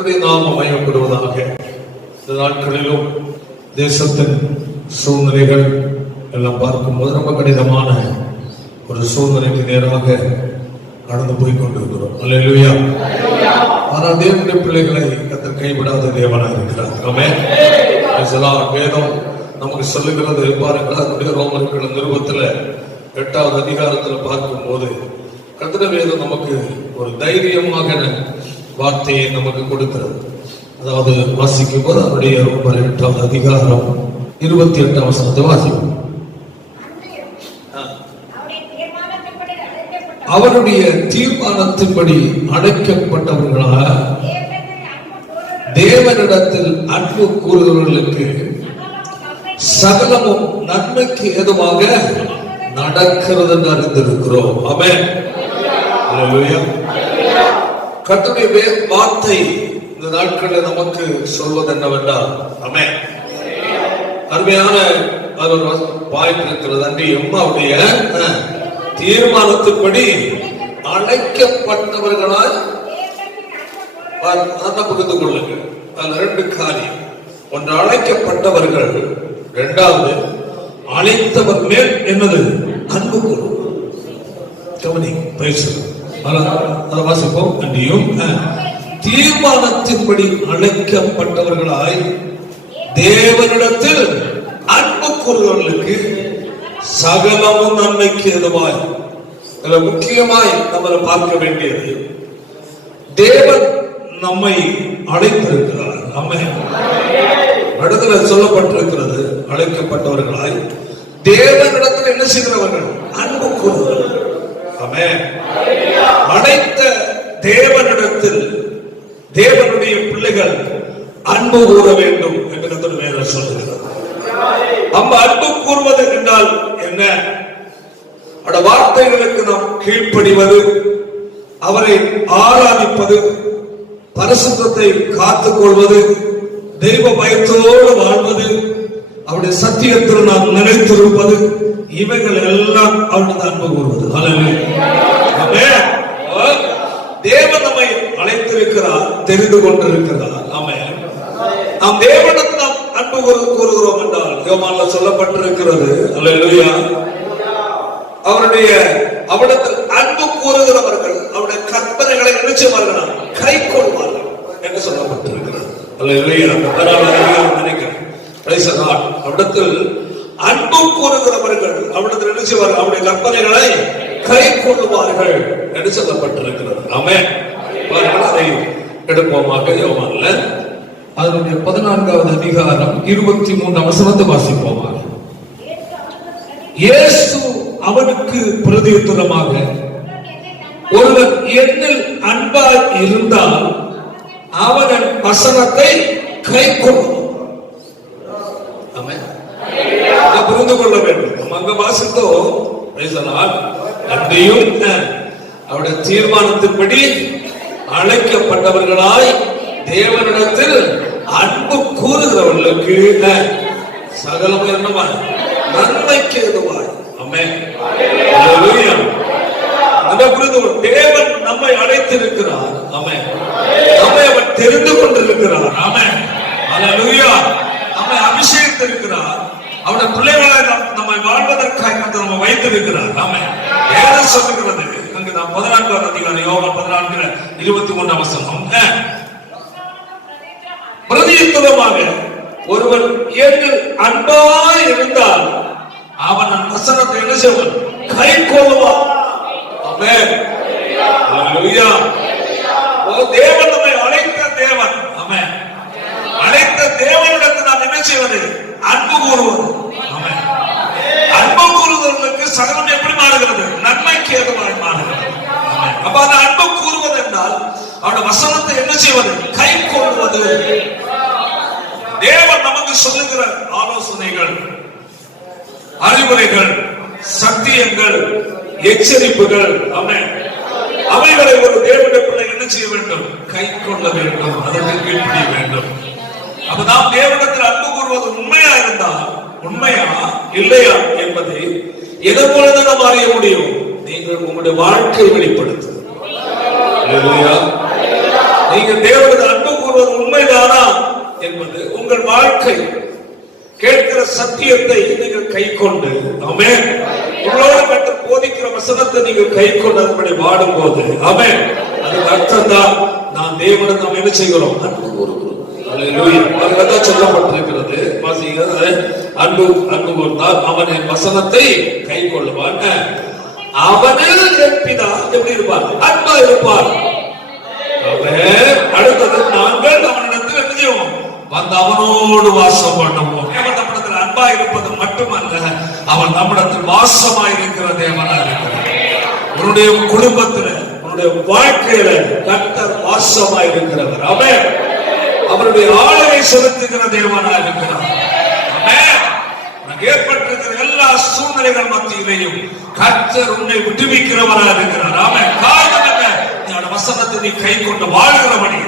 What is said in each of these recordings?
கர்த்தருடைய நாமம் மகிமைப்படுவதாக. இந்த நாட்களிலும் தேசத்தின் சூழ்நிலைகள் எல்லாம் பார்க்கும்போது ரொம்ப கடினமான ஒரு சூழ்நிலைக்கு நேராக கடந்து போய் கொண்டிருக்கிறோம். அல்லேலூயா. ஆனால் தேவனுடைய பிள்ளைகளை கர்த்தர் கைவிடாத தேவனாக இருக்கிறார். ஆமென். வேதம் நமக்கு சொல்லுகிறது பாருங்கள். ரோமர்கள் நிருபத்தில் 8வது அதிகாரத்தில் பார்க்கும் போது கர்த்தருடைய வேதம் நமக்கு ஒரு தைரியமாக வார்த்தையை நமக்கு கொடுக்கிறது. அதாவது வாசிக்கும் போது அவருடைய 8வது அதிகாரம் 28ஆம் வசனத்தை வாசிக்கும். அவருடைய தீர்மானத்தின்படி அடைக்கப்பட்டவர்களாக தேவனிடத்தில் அன்பு கூறுகிறவர்களுக்கு சகலமும் நன்மைக்கு ஏதுவாக நடக்கிறது என்று அறிந்திருக்கிறோம். ஆமென். அல்லேலூயா. கர்த்தருடைய வார்த்தை இந்த நாட்களில் நமக்கு சொல்வது என்னவென்றால், ஆமென், அருமையான பாயிண்ட் இருக்கிறது. அன்றி அம்மாவுடைய தீர்மானத்தின்படி அழைக்கப்பட்டவர்களால் புரிந்து கொள்ளுங்கள். அது 2 காரியம். ஒன்று அழைக்கப்பட்டவர்கள், 2வது அழைத்தவர் மேல் என்னது அன்பு கூறும். கவனி பேசுகிறோம். அதை வாசிப்போம். அன்றியும் தீர்மானத்தின்படி அழைக்கப்பட்டவர்களாய் தேவனிடத்தில் அன்பு கூறுவர்களுக்கு சகலமும் நன்மைக்கு ஏதுவாய். முக்கியமாய் நம்ம பார்க்க வேண்டியது, தேவன் நம்மை அழைத்திருக்கிறார். ஆமென். இடத்துல சொல்லப்பட்டிருக்கிறது, அழைக்கப்பட்டவர்களாய் தேவனிடத்தில் என்ன செய்கிறவர்கள் அன்பு கூறுவார்கள். ஆமென். அழைத்த தேவனிடத்தில் தேவனுடைய பிள்ளைகள் அன்பு கூற வேண்டும் என்று கர்த்தர் வேதம் சொல்லுகிறது. நம்ம அன்பு கூறுவது என்றால் என்ன? வார்த்தைகளுக்கு நாம் கீழ்ப்படிவது, அவரை ஆராதிப்பது, பரிசுத்தத்தை காத்துக் கொள்வது, தெய்வ பயத்தோடு வாழ்வது, அவருடைய சத்தியத்தில் நாம் நிலைத்திருப்பது, இவைகள் எல்லாம் அவருடைய அன்பு கூறுவது. தேவன் நம்மை அழைத்திருக்கிறார், தெரிந்து கொண்டிருக்கிறார். ஆமென். நாம் தேவனிடத்தில் நாம் அன்பு கூறுகிறோம் என்றால் யோவான்ல சொல்லப்பட்டிருக்கிறது. அல்லேலூயா. அவரிடத்தில் அன்பு கூறுகிறவர்கள் அவருடைய கற்பனைகளை நினைச்சவர்கள் கை கொள்வார்கள் என்று சொல்லப்பட்டிருக்கிறது. அல்லேலூயா. நினைக்கிறேன். அவரிடத்தில் அன்பு கூறுகிறவர்கள் அவரிடத்தில் நினைச்சவர்கள் அவருடைய கற்பனைகளை கை கொள்வார்கள் என்று சொல்லப்பட்டிருக்கிறது. ஆமென். அதை எடுப்போமாக. யோவான்ல அதனுடைய 14வது அதிகாரம் 23ஆம் வசனத்தை வாசிப்போமாக. இயேசு அவனுக்கு பிரதியுத்தரமாக, ஒருவன் என்னில் அன்பாய் இருந்தால் அவன் என் வசனத்தை கை கொள்வான். ஆமென். புரிந்து கொள்ள வேண்டும். அங்க வாசித்தோம். அன்றியும் அவருடைய தீர்மானத்தின்படி அழைக்கப்பட்டவர்களாய் தேவனிடத்தில் அன்பு கூறுகிறவர்களுக்கு சகலமும் என்னவா நன்மைக்கு ஏதுவாய். ஆமென். அல்லேலூயா. தேவன் நம்மை அழைத்திருக்கிறார். ஆமென். நம்மை அவர் தெரிந்து கொண்டிருக்கிறார். ஆமென். அல்லேலூயா. நம்மை அபிஷேகித்திருக்கிறார். அவருடைய பிள்ளைகளை நம்மை வாழ்வதற்காக நம்ம வைத்திருக்கிறார். ஆமென். வேதம் சொல்லுகிறது. அங்கு நாம் 14வது அதிகாரம் யோவான் 14:23ஆம் வசனம். பிரதியுத்தரமாக, ஒருவன் என்னில் அன்பாய் இருந்தால் அவன் வசனத்தை என்ன செய்வான்? கை கொள்வான். ஆமென். அல்லேலூயா. தேவன் நம்மை அழைத்த தேவன். ஆமென். அழைத்த தேவனிடத்தில் நாம் என்ன செய்வது? அன்பு கூறுவது. ஆமென். அன்பு கூறுவதற்கு சகலம் எப்படி மாறுகிறது? நன்மைக்கு ஏதுவாக மாறுகிறது. அப்ப அந்த அன்பு கூறுவது என்றால் அவருடைய வசனத்தை என்ன செய்வது? கை கொள்வது. தேவன் நமக்கு சொல்லுகிற ஆலோசனைகள், அறிவுரைகள், சத்தியங்கள், எச்சரிப்புகள், அவைகளை ஒரு தேவனுடைய பிள்ளை என்ன செய்ய வேண்டும்? கை கொள்ள வேண்டும். அதற்கு கீழ்ப்படிய வேண்டும். அப்ப நாம் தேவனிடத்தில் அன்பு கூறுவது உண்மையா இருந்தால், உண்மையா இல்லையா என்பதை எதன் மூலம் நாம் அறிய முடியும்? நீங்கள் உங்களுடைய வாழ்க்கை வெளிப்படுத்து. நீங்கள் தேவனுடைய அன்பு கூறுவது கூறுவது உண்மைதானா என்பது உங்கள் வாழ்க்கை கேட்கிற சத்தியத்தை நீங்கள் கை கொண்டு, ஆமென், உங்களோடு கற்று போதிக்கிற வசனத்தை நீங்கள் கை கொண்டு அதன்படி வாடும் போது, ஆமென், அதுக்கு அர்த்தம் தான் நான் தேவனை நாம் என்ன செய்கிறோம், அன்பு கூறுகிறோம். அல்லேலூயா. அதுதான் சொல்லப்பட்டிருக்கிறது. அன்பு அன்பு கூர்ந்தால் அவன் என் வசனத்தை கை கொள்ளுவான், அவனில் என் பிதா எப்படி இருப்பார், அன்பா இருப்பார். அடுத்தது நாங்கள் அவனிடத்தில் என்ன செய்வோம், வந்து அவனோடு வாசம் பண்ணுவோம். நம்மிடத்தில் அன்பா இருப்பது மட்டுமல்ல, அவன் நம்மிடத்தில் வாசமாய் இருக்கிற தேவனா இருக்கிறார். உன்னுடைய குடும்பத்தில் உன்னுடைய வாழ்க்கையில கர்த்தர் வாசமாய் இருக்கிறவர். அவன் அவருடைய ஆளுகை செலுத்துகிற தேவனா இருக்கிறார். ஏற்பட்டிருக்கிற எல்லா சூழ்நிலைகள் மத்தியிலேயும் கர்த்தர் உன்னை விடுவிக்கிறவரா இருக்கிறார். அவன் காரணம் என்ன, நீ வசனத்தை நீ கை கொண்டு வாழ்கிறபடி.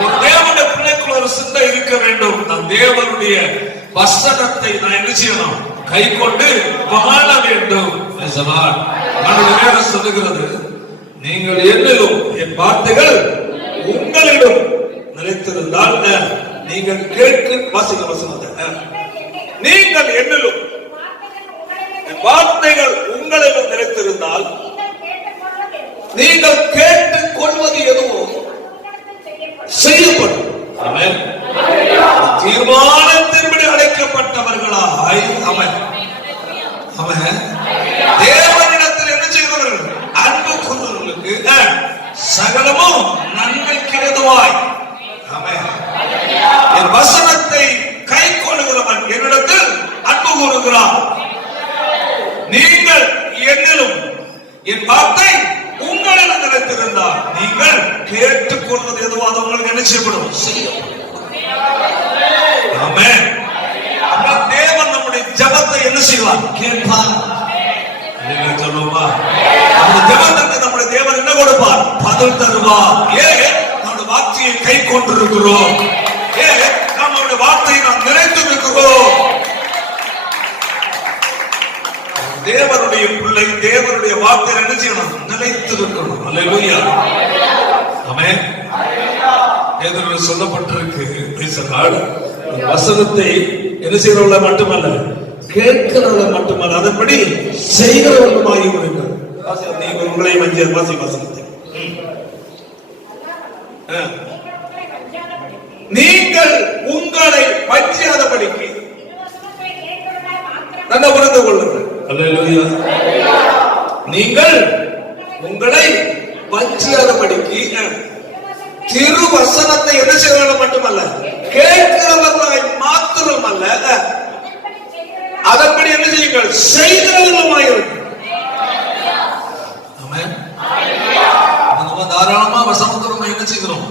ஒரு தேவனுடைய பிள்ளைக்குள்ள ஒரு சிந்தை இருக்க வேண்டும். நம் தேவனுடைய வசனத்தை நான் என்ன செய்யணும், கை கொண்டு வாழ வேண்டும். சொல்லுகிறது, நீங்கள் என்னிலும் என் வார்த்தைகள் உங்களிடம் நிலைத்திருந்தால் நீங்கள் கேட்கும் வாசிக்க வசனத்தை, நீங்கள் என்னிலும் என் வார்த்தைகள் உங்களிடம் நிலைத்திருந்தால் நீங்கள் கேட்டுக் கொள்வது எதுவும் செய்யப்படும். தீர்மானத்தின்படி அழைக்கப்பட்டவர்களாய் அவன் தேவனிடத்தில் என்ன செய்தவர்கள், அன்பு கூறுவர்களுக்கு சகலமும் நன்மைக்கு ஏதுவாய் என் வசனத்தை கை கொள்ளுகிறவன் என்னிடத்தில் அன்பு கூறுகிறான். நீங்கள் என்னிலும் என் வார்த்தை உங்களிடம் நிலைத்திருந்தால் நீங்கள் கேட்டுக் கொள்வது எதுவாக உங்களுக்கு என்ன செய்யப்படும், ஆமென். தேவன் நம்முடைய ஜெபத்தை என்ன செய்வார், கேட்பார். சொல்லுவா, நம்முடைய ஜெபத்திற்கு நம்முடைய தேவன் என்ன கொடுப்பார், பதில் தருவார். ஏன் நம்முடைய வார்த்தையை கை கொண்டிருக்கிறோம், ஏன் நம்முடைய வார்த்தையை நாம் நிறைந்திருக்கிறோம். தேவனுடைய பிள்ளை தேவனுடைய வார்த்தை என்ன செய்யணும், நிலைத்திருக்கணும். அல்லேலூயா. ஆமென். வேதத்தில் சொல்லப்பட்டிருக்கு, வசனத்தை என்ன செய்கிறவர்கள மட்டுமல்ல, கேட்கிறவர்கள மட்டுமல்ல, அதன்படி செய்கிறவர்களுமாயும் இருக்கிறார். நீங்கள் உங்களை வஞ்சிய வாசி வசனத்தை, நீங்கள் உங்களை வஞ்சியாதபடிக்கு நல்ல உணர்ந்து கொள்ளுங்கள். அல்லேலூயா. நீங்கள் உங்களை வஞ்சியாதபடிக்கு திருவசனத்தை என்ன செய்வர்கள் மட்டுமல்ல, கேட்கிறவர்களாய் மாத்திரமல்ல, அதன்படி என்ன செய்யுங்கள், செய்கிறவர்களுமாயிருக்கும். நம்ம தாராளமா வசனத்தை நம்ம என்ன செய்கிறோம்,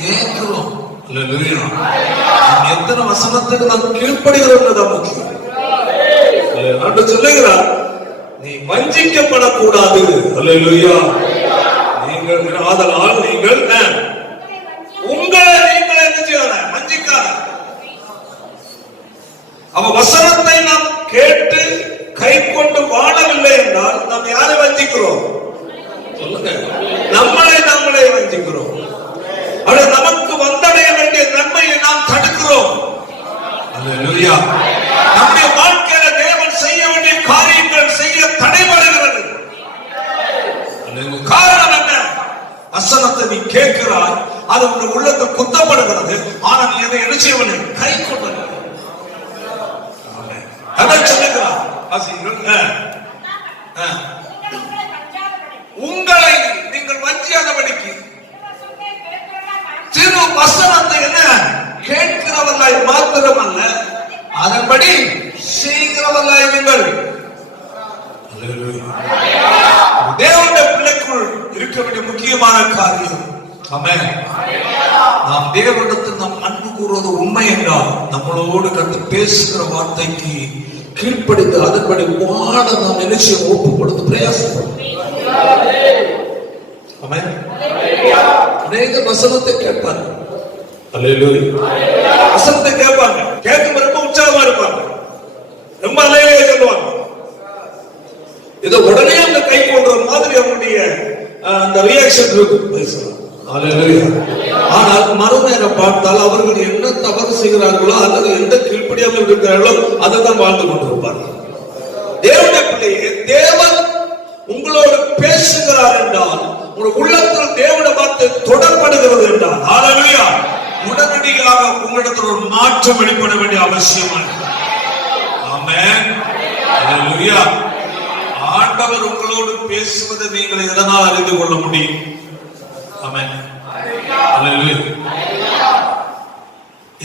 கேட்கிறோம். அல்லேலூயா. எத்தனை வசனத்துக்கு நாம் கீழ்ப்படுகிறோம் தான் முக்கியம். ஆண்டு சொல்லுகிறார், நீ வஞ்சிக்கப்படக்கூடாது. அல்லேலூயா. நீங்கள் ஆதலால் நீங்கள் உங்களை நீங்கள் என்ன செய்யணும், வஞ்சிக்காத. அவ வசனத்தை நாம் கேட்டு கை கொண்டு வாழவில்லை என்றால் நாம் யாரை வஞ்சிக்கிறோம், சொல்லுங்க, நம்மளை வஞ்சிக்கிறோம். அது நமக்கு வந்தடைய வேண்டிய நன்மையை நாம் தடுக்கிறோம். அல்லேலூயா. நம்முடைய வாழ்க்கையில தேவன் செய்ய வேண்டிய காரியங்கள் செய்ய தடைபடுகிறது. காரணம் என்ன, வசனத்தை நீ கேட்கிறாய், அது உங்கள் உள்ளத்தை குத்தப்படுகிறது. ஆனா நீ அதை என்ன செய்யவில்லை, கை கொண்டு அதை சொல்லுகிறார். உங்களை நீங்கள் வஞ்சியாதபடிக்கு திரு வசனத்தை என்ன கேட்கிறவர்களாய் மாத்திரமல்ல, அதன்படி செய்கிறவர்களாய் நீங்கள். தேவனுடைய பிள்ளைக்குள் இருக்க வேண்டிய முக்கியமான காரியம், ஆமென், நாம் தேவனிடத்தில் நாம் அன்பு கூறுவது உண்மை என்றால் நம்மளோடு கண்டு பேசுகிற வார்த்தைக்கு கீழ்ப்படிந்து அதன்படி வாழ நாம் நிச்சயம் ஒப்பு கொடுத்து பிரயாசப்படும். ஆமென். அநேக வசனத்தை கேட்பாங்க. அல்லேலூயா. வசனத்தை கேட்பாங்க, கேட்கும் ரொம்ப உற்சாகமா இருப்பாங்க, ரொம்ப அலையிலே சொல்லுவாங்க. இதை உடனே அந்த கை கொள்ற மாதிரி அவங்களுடைய அந்த ரியாக்ஷன் இருக்கும். ஆனால் மறுநேரம் பார்த்தால் அவர்கள் என்ன தவறு செய்கிறார்களோ அல்லது எந்த கீழ்ப்படியாமல் இருக்கிறார்களோ அதை தான் வாழ்ந்து கொண்டிருப்பார்கள். தேவனுடைய பிள்ளையே, தேவன் உங்களோடு பேசுகிறார் என்றால், உங்கள் உள்ளத்தில் தேவனுடைய வார்த்தை தொடரப்படுகிறது என்றால், ஹல்லேலூயா, உடனடியாக உங்களிடத்தில் ஒரு மாற்றம் வெளிப்பட வேண்டிய அவசியமாக. ஆமென். ஹல்லேலூயா. ஆண்டவர் உங்களோடு பேசுவதை நீங்கள் எதனால் அறிந்து கொள்ள முடியும்? ஆமென். ஹல்லேலூயா.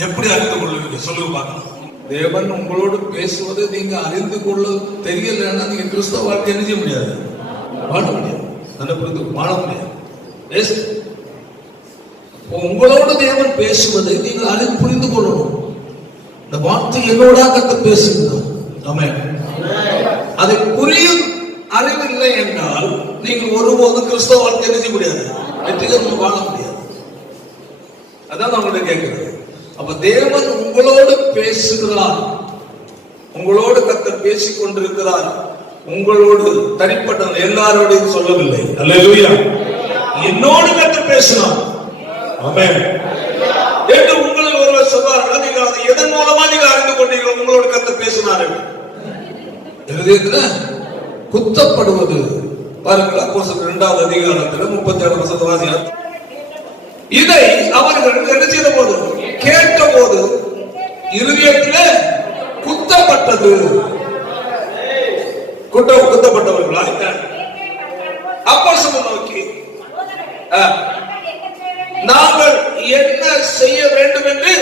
எப்படி அறிந்து கொள்வீங்க? சொல்லுங்க பார்க்கலாம். தேவன் உங்களோடு பேசுவதை நீங்க அறிந்து கொள்ள தெரியலன்னா நீங்க கிறிஸ்தவ வாழ்க்கை என்ன செய்ய முடியாது, வாழ முடியாது. நல்ல புரிந்து வாழ முடியாது. உங்களோடு தேவன் பேசுவதை நீங்கள் அறிந்து புரிந்து கொள்ளணும். இந்த வார்த்தை என்னோட கர்த்தர் பேசுகிறோம். ஆமென். அதை புரியும் அறிவில்லை என்றால் நீங்கள் ஒருபோதும் கிறிஸ்தவ வாழ்க்கை என்ன செய்ய முடியாது, வெற்றிகரமாக வாழ முடியாது. அதான் நான் உங்கள்கிட்ட கேட்கிறேன். அப்ப தேவன் உங்களோடு பேசுகிறார், உங்களோடு கர்த்தர் பேசிக் கொண்டிருக்கிறார். உங்களோடு தனிப்பட்ட எல்லாரோடையும் சொல்லவில்லை. அல்லேலூயா. என்னோடு கர்த்தர் பேசினார். ஆமென். என்று உங்களில் ஒருவர் சொல்வார்கள், நீங்கள் அதை எதன் மூலமா நீங்கள் அறிந்து கொண்டீர்கள் உங்களோடு கர்த்தர் பேசினார்கள்? இருதயத்துல குத்தப்படுவது பாருங்கள். அப்போஸ்தலர் 2வது அதிகாரத்தில் 37 வசனத்தை வாசிக்கலாம். இதை அவர்கள் என்ன செய்த போது, கேட்ட போது இருதயத்திலே குத்தப்பட்டது. குத்தப்பட்டவர்களா? அப்போஸ்தலர் நோக்கி நாங்கள் என்ன செய்ய வேண்டும் என்று,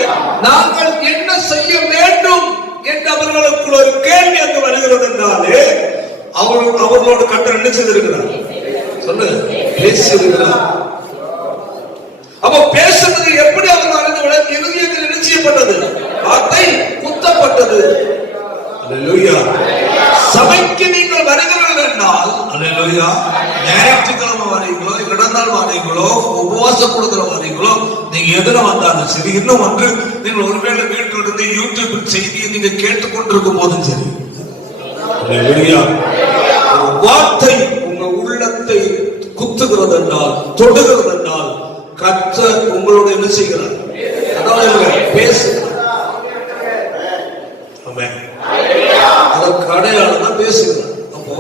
நாங்கள் என்ன செய்ய வேண்டும் என்று அவர்களுக்கு ஒரு கேள்வி அங்கு வருகிறது என்றாலே அவர்களோடு கர்த்தர் என்ன செய்திருக்கிறார்? சொல்லு, பேசியிருக்கிறார். அப்ப பேசுறது எப்படி அவர்கள் அறிந்து கொள்ள? இருதயத்தில் நிச்சயப்பட்டது, வார்த்தை குத்தப்பட்டது. அல்லேலூயா. சபைக்கு நீங்கள் வருகிறீர்கள் என்றால், அல்லேலூயா, ஞாயிற்றுக்கிழமை வரீங்களோ, இடநாள் வரீங்களோ, உபவாச கொடுக்கிற வரீங்களோ, நீங்க எதுல வந்தாலும் சரி, இன்னும் ஒன்று, நீங்கள் ஒருவேளை வீட்டில் இருந்து யூடியூப் செய்தியை நீங்க கேட்டுக்கொண்டிருக்கும் போதும் சரி, அல்லேலூயா, ஒரு வார்த்தை உங்க உள்ளத்தை குத்துகிறது என்றால், தொடுகிறது என்றால், கர்த்தர் உங்களோட என்ன செய்கிறார்? அதாவது பேசுகிறார். அதற்கு அடையாளம் தான் பேசுகிறார். அப்போ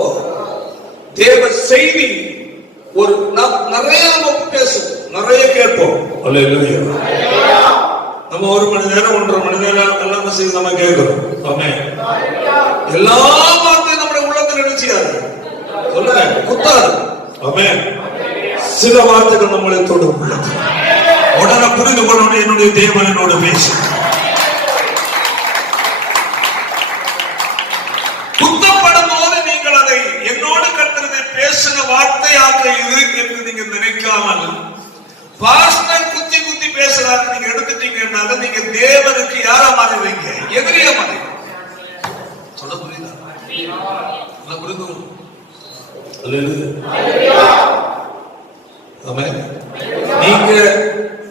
தேவ செய்தி ஒரு நிறைய பேசும், நிறைய கேட்போம். அல்லேலூயா. நம்ம 1 மணி நேரம் 1.5 மணி நேரம் எல்லாம் செய்து நம்ம கேட்கிறோம். ஆமென். எல்லா வார்த்தையும் நம்முடைய உள்ளத்தில் என்ன செய்யாது, சொல்லுங்க, குத்தாது. ஆமென். சில வார்த்தைகள் நம்மளை தொடும். உடனே புரிந்து கொள்ளணும், என்னுடைய தேவன் என்னோட பேசு. குத்தப்படும் போது நீங்கள் அதை என்னோடு கர்த்தர் பேசின வார்த்தையாக இது என்று நீங்க நினைக்காமல், பாஸ்டர் குத்தி குத்தி பேசுறாரு நீங்க எடுத்துட்டீங்கன்னால நீங்க தேவனுக்கு யாரா மாறுவீங்க? எதிரியா மாறுவீங்க. சொல்ல புரியுதா? புரிந்து. நீங்க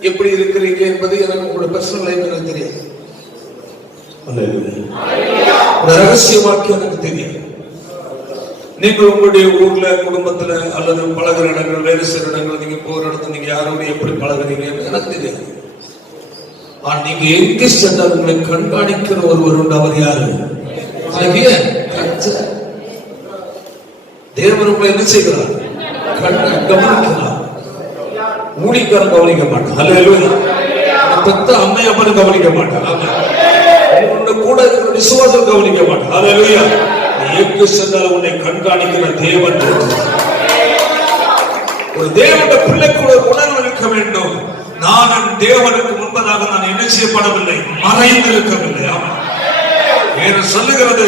எப்படி இருக்கிறீங்க என்பது எனக்கு உங்களோட பர்சனல் லைஃப் எனக்கு தெரியாது. ரகசியமாக்கி எனக்கு தெரியும். நீங்கள் உங்களுடைய ஊர்ல, குடும்பத்துல அல்லது பழகிற இடங்கள், வேறு சில இடங்கள், நீங்க போற இடத்துல நீங்க யாரோட எப்படி பழகுறீங்க எனக்கு தெரியாது. ஆனா நீங்க எங்க சென்றால் உங்களை கண்காணிக்கிற ஒருவர் உண்டு. அவர் யாரு? தேவன் உங்களை என்ன செய்கிறார்? கவனிக்கிறார். ஊழியக்காரன் கவனிக்க மாட்டான். அல்லேலூயா. பெத்த அம்மை அப்பனும் கவனிக்க மாட்டான். கூட இருக்கிற விசுவாசம் கவனிக்க மாட்டான். அல்லேலூயா. எங்கு சென்றால் உன்னை கண்காணிக்கிற தேவன். ஒரு தேவனுடைய பிள்ளைக்கு ஒரு உணர்வு இருக்க வேண்டும். நான் தேவனுக்கு முன்பதாக நான் என்ன செய்யப்படவில்லை, மறைந்திருக்கவில்லை. ஆமாம். வேறு சொல்லுகிறது,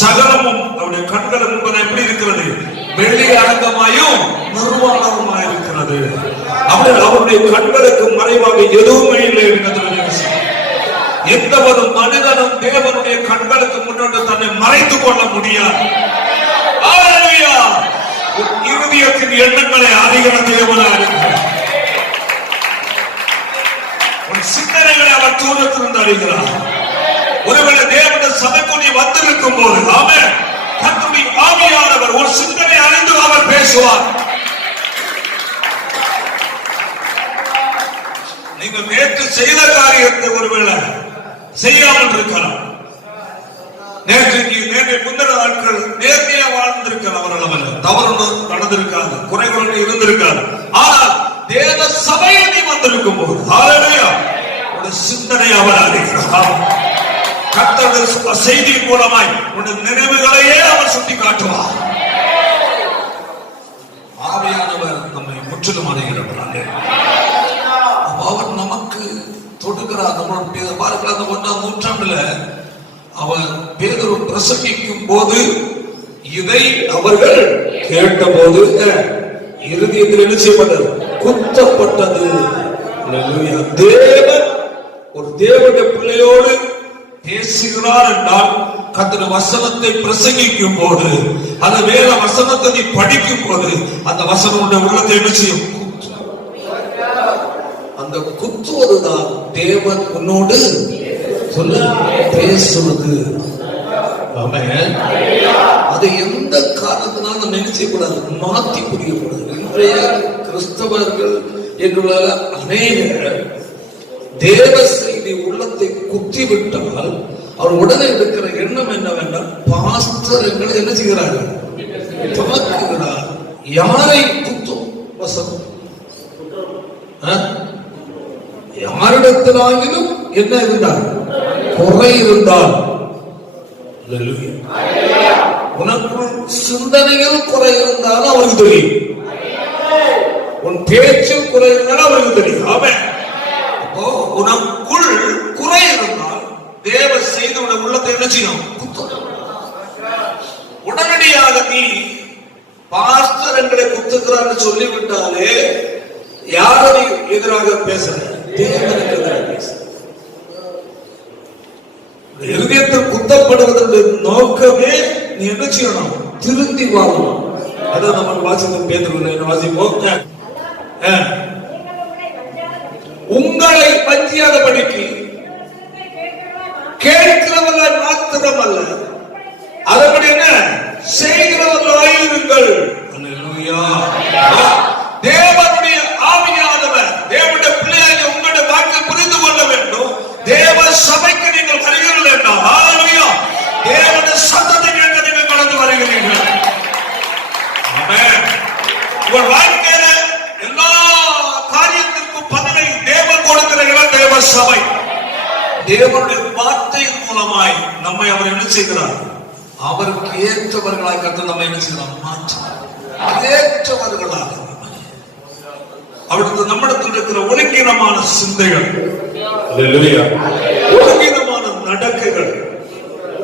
சகலமும் அவருடைய கண்களுக்கு முன்பதாக எப்படி இருக்கிறது? வெள்ளி அரங்கமாயும் நிர்வாணமாய் இருக்கிறது. அவருடைய கண்களுக்கு மறைவாக எதுவுமே இல்லை இருக்கிறது. எந்த ஒரு மனிதனும் தேவனுடைய கண்களுக்கு முன்னோட்டு தன்னை மறைத்துக் கொள்ள முடியாது. இருதயத்தின் எண்ணங்களை அறிகிற தேவனாக இருக்கிறார். உன் சிந்தனைகளை அவர் தூரத்திலிருந்து அறிகிறார். ஒருவேளை தேவனுடைய சபைக்குரிய வந்திருக்கும் போது ஆமென், கர்த்தருடைய ஆவியானவர் ஒரு சிந்தனை அறிந்து அவர் பேசுவார். நீங்கள் நேற்று செய்த காரியத்தை ஒருவேளை செய்யாமல் இருக்கலாம். நேற்றைக்கு முந்தின நாட்கள் நேர்மையா வாழ்ந்திருக்கலாம். அவர்கள் தவறு நடந்திருக்காது, குறைகள் இருந்திருக்காது. ஆனால் தேவ சபையில் நீ வந்திருக்கும் போது ஒரு சிந்தனை அவர் அறிகிறார். கர்த்தருடைய செய்தி மூலமாய் உன்னுடைய நினைவுகளையே அவர் சுட்டி காட்டுவார். ஆவியானவர் நம்மை முற்றிலும் அடைகிறார். அவர் நமக்கு தொடுக்கிறார். நம்மளுடைய பார்க்கலாம். 1ஆம் நூற்றாண்டுல அவர் பேதுரு பிரசங்கிக்கும் போது இதை அவர்கள் கேட்டபோது இருதயத்தில் என்ன செய்யப்பட்டது? குத்தப்பட்டது. தேவன் ஒரு தேவனுடைய பிள்ளையோடு பேசுகிறார் என்றால் கர்த்தருடைய வசனத்தை பிரசங்கிக்கும் போது, அந்த வேத வசனத்தை படிக்கும் போது அந்த வசனம் உள்ளத்தை என்ன செய்யும்? அந்த குத்துவதுதான் தேவன் உன்னோடு பேசுவது. அது எந்த காரணத்தினாலும் நம்ம என்ன செய்யக்கூடாது? மாற்றி புரியக்கூடாது. இன்றைய கிறிஸ்தவர்கள் என்றுள்ள அநேகர் தேவ செய்தி உள்ளத்தை குத்திவிட்டால் அவர் உடனே இருக்கிற எண்ணம் என்னவென்றால், பாஸ்டர் எங்களை என்ன செய்கிறார்கள்? தாக்குகிறார். யாரை குத்தும் வசனம்? யாரிடத்திலாகிலும் என்ன இருந்தால் குறை இருந்தால், உனக்குள் சிந்தனையில் குறை இருந்தாலும் அவருக்கு தெரியும். உன் பேச்சில் குறை இருந்தாலும் அவருக்கு தெரியும். ஆமென். உனக்குள் குறை இருந்தால் தேவ செய்து உன் உள்ளத்தை என்ன செய்யும்? உடனடியாக நீ பாஸ்டர் எங்களை குத்துக்கிறான்னு சொல்லிவிட்டாலே யாரை எதிராக பேசுற? தேவனுக்கு எதிராக பேசுற. இருதயத்தில் குத்தப்படுவதற்கு நோக்கமே நீ என்ன செய்யணும்? திருந்தி வாழணும். அதான் நம்ம வாசிக்கும் பேதுரு வாசிப்போம். உங்களை பஞ்சியாதபடிக்கு கேட்கிறவர்கள் மாத்திரம் அல்ல, அதபடி என்ன செய்கிறவர்களாயிருங்கள். தேவனுடைய ஆவியானவர் தேவனுடைய பிள்ளையாக உங்களுடைய வாழ்க்கை புரிந்து கொள்ள வேண்டும். தேவ சபைக்கு நீங்கள் வருகிறீர்கள் என்றால் தேவனுடைய சத்தத்தை கேட்க நீங்கள் கடந்து வருகிறீர்கள். உங்கள் வாழ்க்கையில எல்லா காரியத்திற்கும் பதிலை தேவன் கொடுக்கிற இடம் தேவ சபை. தேவனுடைய வார்த்தையின் மூலமாய் நம்மை அவர் என்ன செய்கிறார்? அவருக்கு ஏற்றவர்களாய் கர்த்தர் நம்மை என்ன செய்கிறார்? மாற்றார். ஏற்றவர்களாக அவருக்கு நம்மிடத்தில் இருக்கிற ஒழுங்கினமான சிந்தைகள், ஒழுங்கினமான நடக்கைகள்,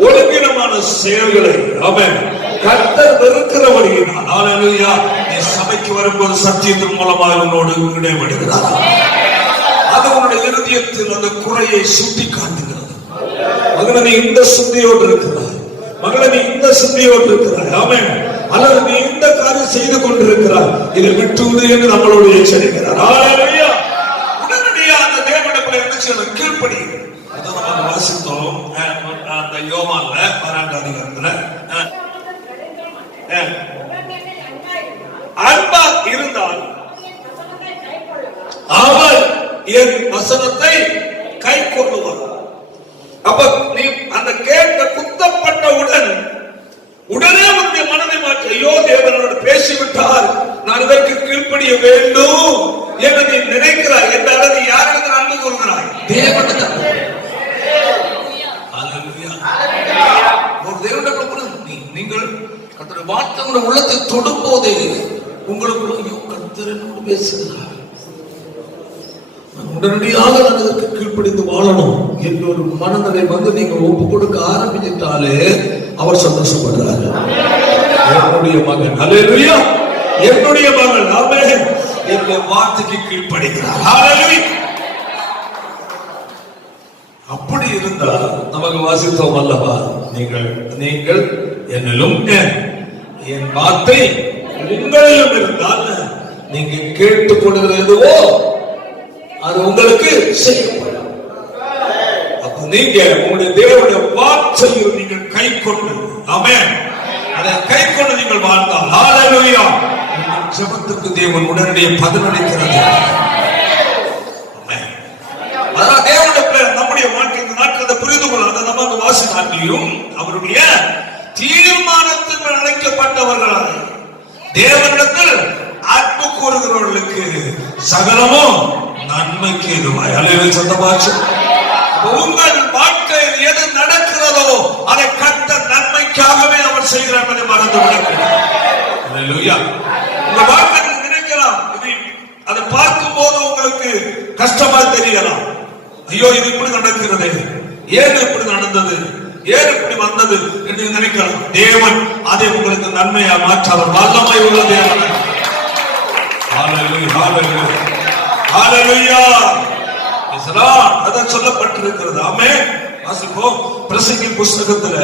ஒழுங்கினமான செயல்களை அவன் கர்த்தர் வெறுக்கிறவர்கள். ஹல்லேலூயா. நீ சபைக்கு வரும்போது சத்தியத்தின் மூலமாக உன்னோடு இடைபடுகிறார். அது உன்னுடைய இருதயத்தில் அந்த குறையை சுட்டி காட்டுகிறது. மகனை நீ இந்த சிந்தையோடு இருக்கிறாய், மகளை நீ இந்த சிந்தையோடு இருக்கிறாய். ஆமென். அல்லது நீ இந்த காரியம் செய்து கொண்டிருக்கிறார், இதை விட்டுவது என்று நம்மளோடு எச்சரிக்கிறார். ஹல்லேலூயா. உடனடியாக அந்த தேவனுடைய என்ன செய்யணும்? கீழ்ப்படி. அதான் நம்ம வாசித்தோம் அந்த யோவான்ல 12ஆம் அதிகாரத்துல. அன்பா இருந்தால் அவர் என் வசனத்தை கை கொள்ளுவார். அப்ப நீ அந்த கேட்ட குத்தப்பட்டவுடன் உடனே உன்னுடைய மனதை மாற்றி, ஐயோ தேவனோடு பேசிவிட்டார், நான் இதற்கு கீழ்ப்படிய வேண்டும் என்று நீ நினைக்கிறாய் என்றால் நீ யாரிடத்தில் அன்பு கூறுகிறாய்? தேவனிடம். ஒரு தேவனிடம் நீங்கள் கர்த்தருடைய வார்த்தை உள்ளத்தை தொடும் போது உங்களுக்கு கர்த்தர் என்னோடு பேசுகிறார், உடனடியாக நான் இதற்கு கீழ்ப்படிந்து வாழணும் என்று ஒரு மனநிலை வந்து நீங்க ஒப்பு கொடுக்க ஆரம்பித்தாலே அவர் சந்தோஷப்படுறாரு. என்னுடைய மகன், ஹல்லேலூயா, என்னுடைய மகன் ஆமென், என்னுடைய வார்த்தைக்கு கீழ்ப்படிக்கிறார். ஹல்லேலூயா. அப்படி இருந்தால் நமக்கு வாசித்தோம் அல்லவா, நீங்கள் என்னிலும் என் வார்த்தை உங்களிலும் இருந்தால் நீங்க கேட்டுக் கொள்கிறது எதுவோ அது உங்களுக்கு செய்யப்படும். அப்ப நீங்க உங்களுடைய தேவனுடைய வார்த்தையை நீங்கள் கை கொண்டு, ஆமென், அதை கை கொண்டு நீங்கள் வாழ்ந்தால் ஹல்லேலூயா, உங்கள் ஜெபத்துக்கு தேவன் உடனடியாக பதிலளிக்கிறார். மனதாகியும் அவருடைய தீர்மானத்தில் அழைக்கப்பட்டவர்களாக தேவனிடத்தில் அன்பு கூறுகிறவர்களுக்கு சகலமும் நன்மைக்கு எதுவாய். அல்லேலூயா. சொந்தமாச்சு. உங்கள் வாழ்க்கையில் எது நடக்கிறதோ அதை கர்த்தர் நன்மைக்காகவே அவர் செய்கிறார் என்பதை மறந்து விடக்கூடாது. அல்லேலூயா. உங்க வாழ்க்கையில் நினைக்கலாம், அதை பார்க்கும் போது உங்களுக்கு கஷ்டமா தெரியலாம். ஐயோ, இது இப்படி நடக்கிறது, ஏன் இப்படி நடந்தது, ஏன் இப்படி வந்தது என்று நினைக்கலாம். தேவன் அதை உங்களுக்கு நன்மையா மாற்ற அவர் வல்லமை உள்ள தேவன். ஹல்லேலூயா. ஹல்லேலூயா. ஹல்லேலூயா. அதான் சொல்லப்பட்டிருக்கிறது. ஆமென். வாசிப்போம். பிரசங்கி புஸ்தகத்துல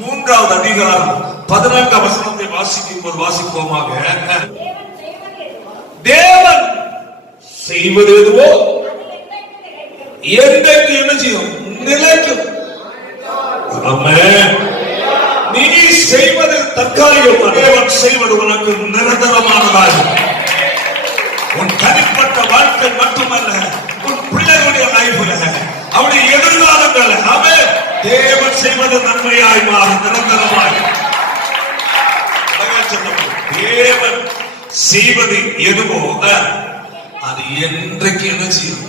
3வது அதிகாரம் 14 வசனத்தை வாசிக்கும் போது வாசிப்போமாக. தேவன் செய்வது எதுவோ என்றைக்கு என்ன செய்யும்? நிலைக்கும். ஆமென். நீ செய்வது தற்காலிகம், தேவன் செய்வது உனக்கு நிரந்தரமானதாக. உன் தனிப்பட்ட வாழ்க்கை மட்டுமல்ல, உன் பிள்ளைகளுடைய லைஃப்ல, அவருடைய எதிர்காலங்கள் ஆமென், தேவன் செய்வது நன்மையாய் மாறும், நிரந்தரமாய். தேவன் செய்வது எதுவோ அது என்றைக்கு என்ன செய்யும்?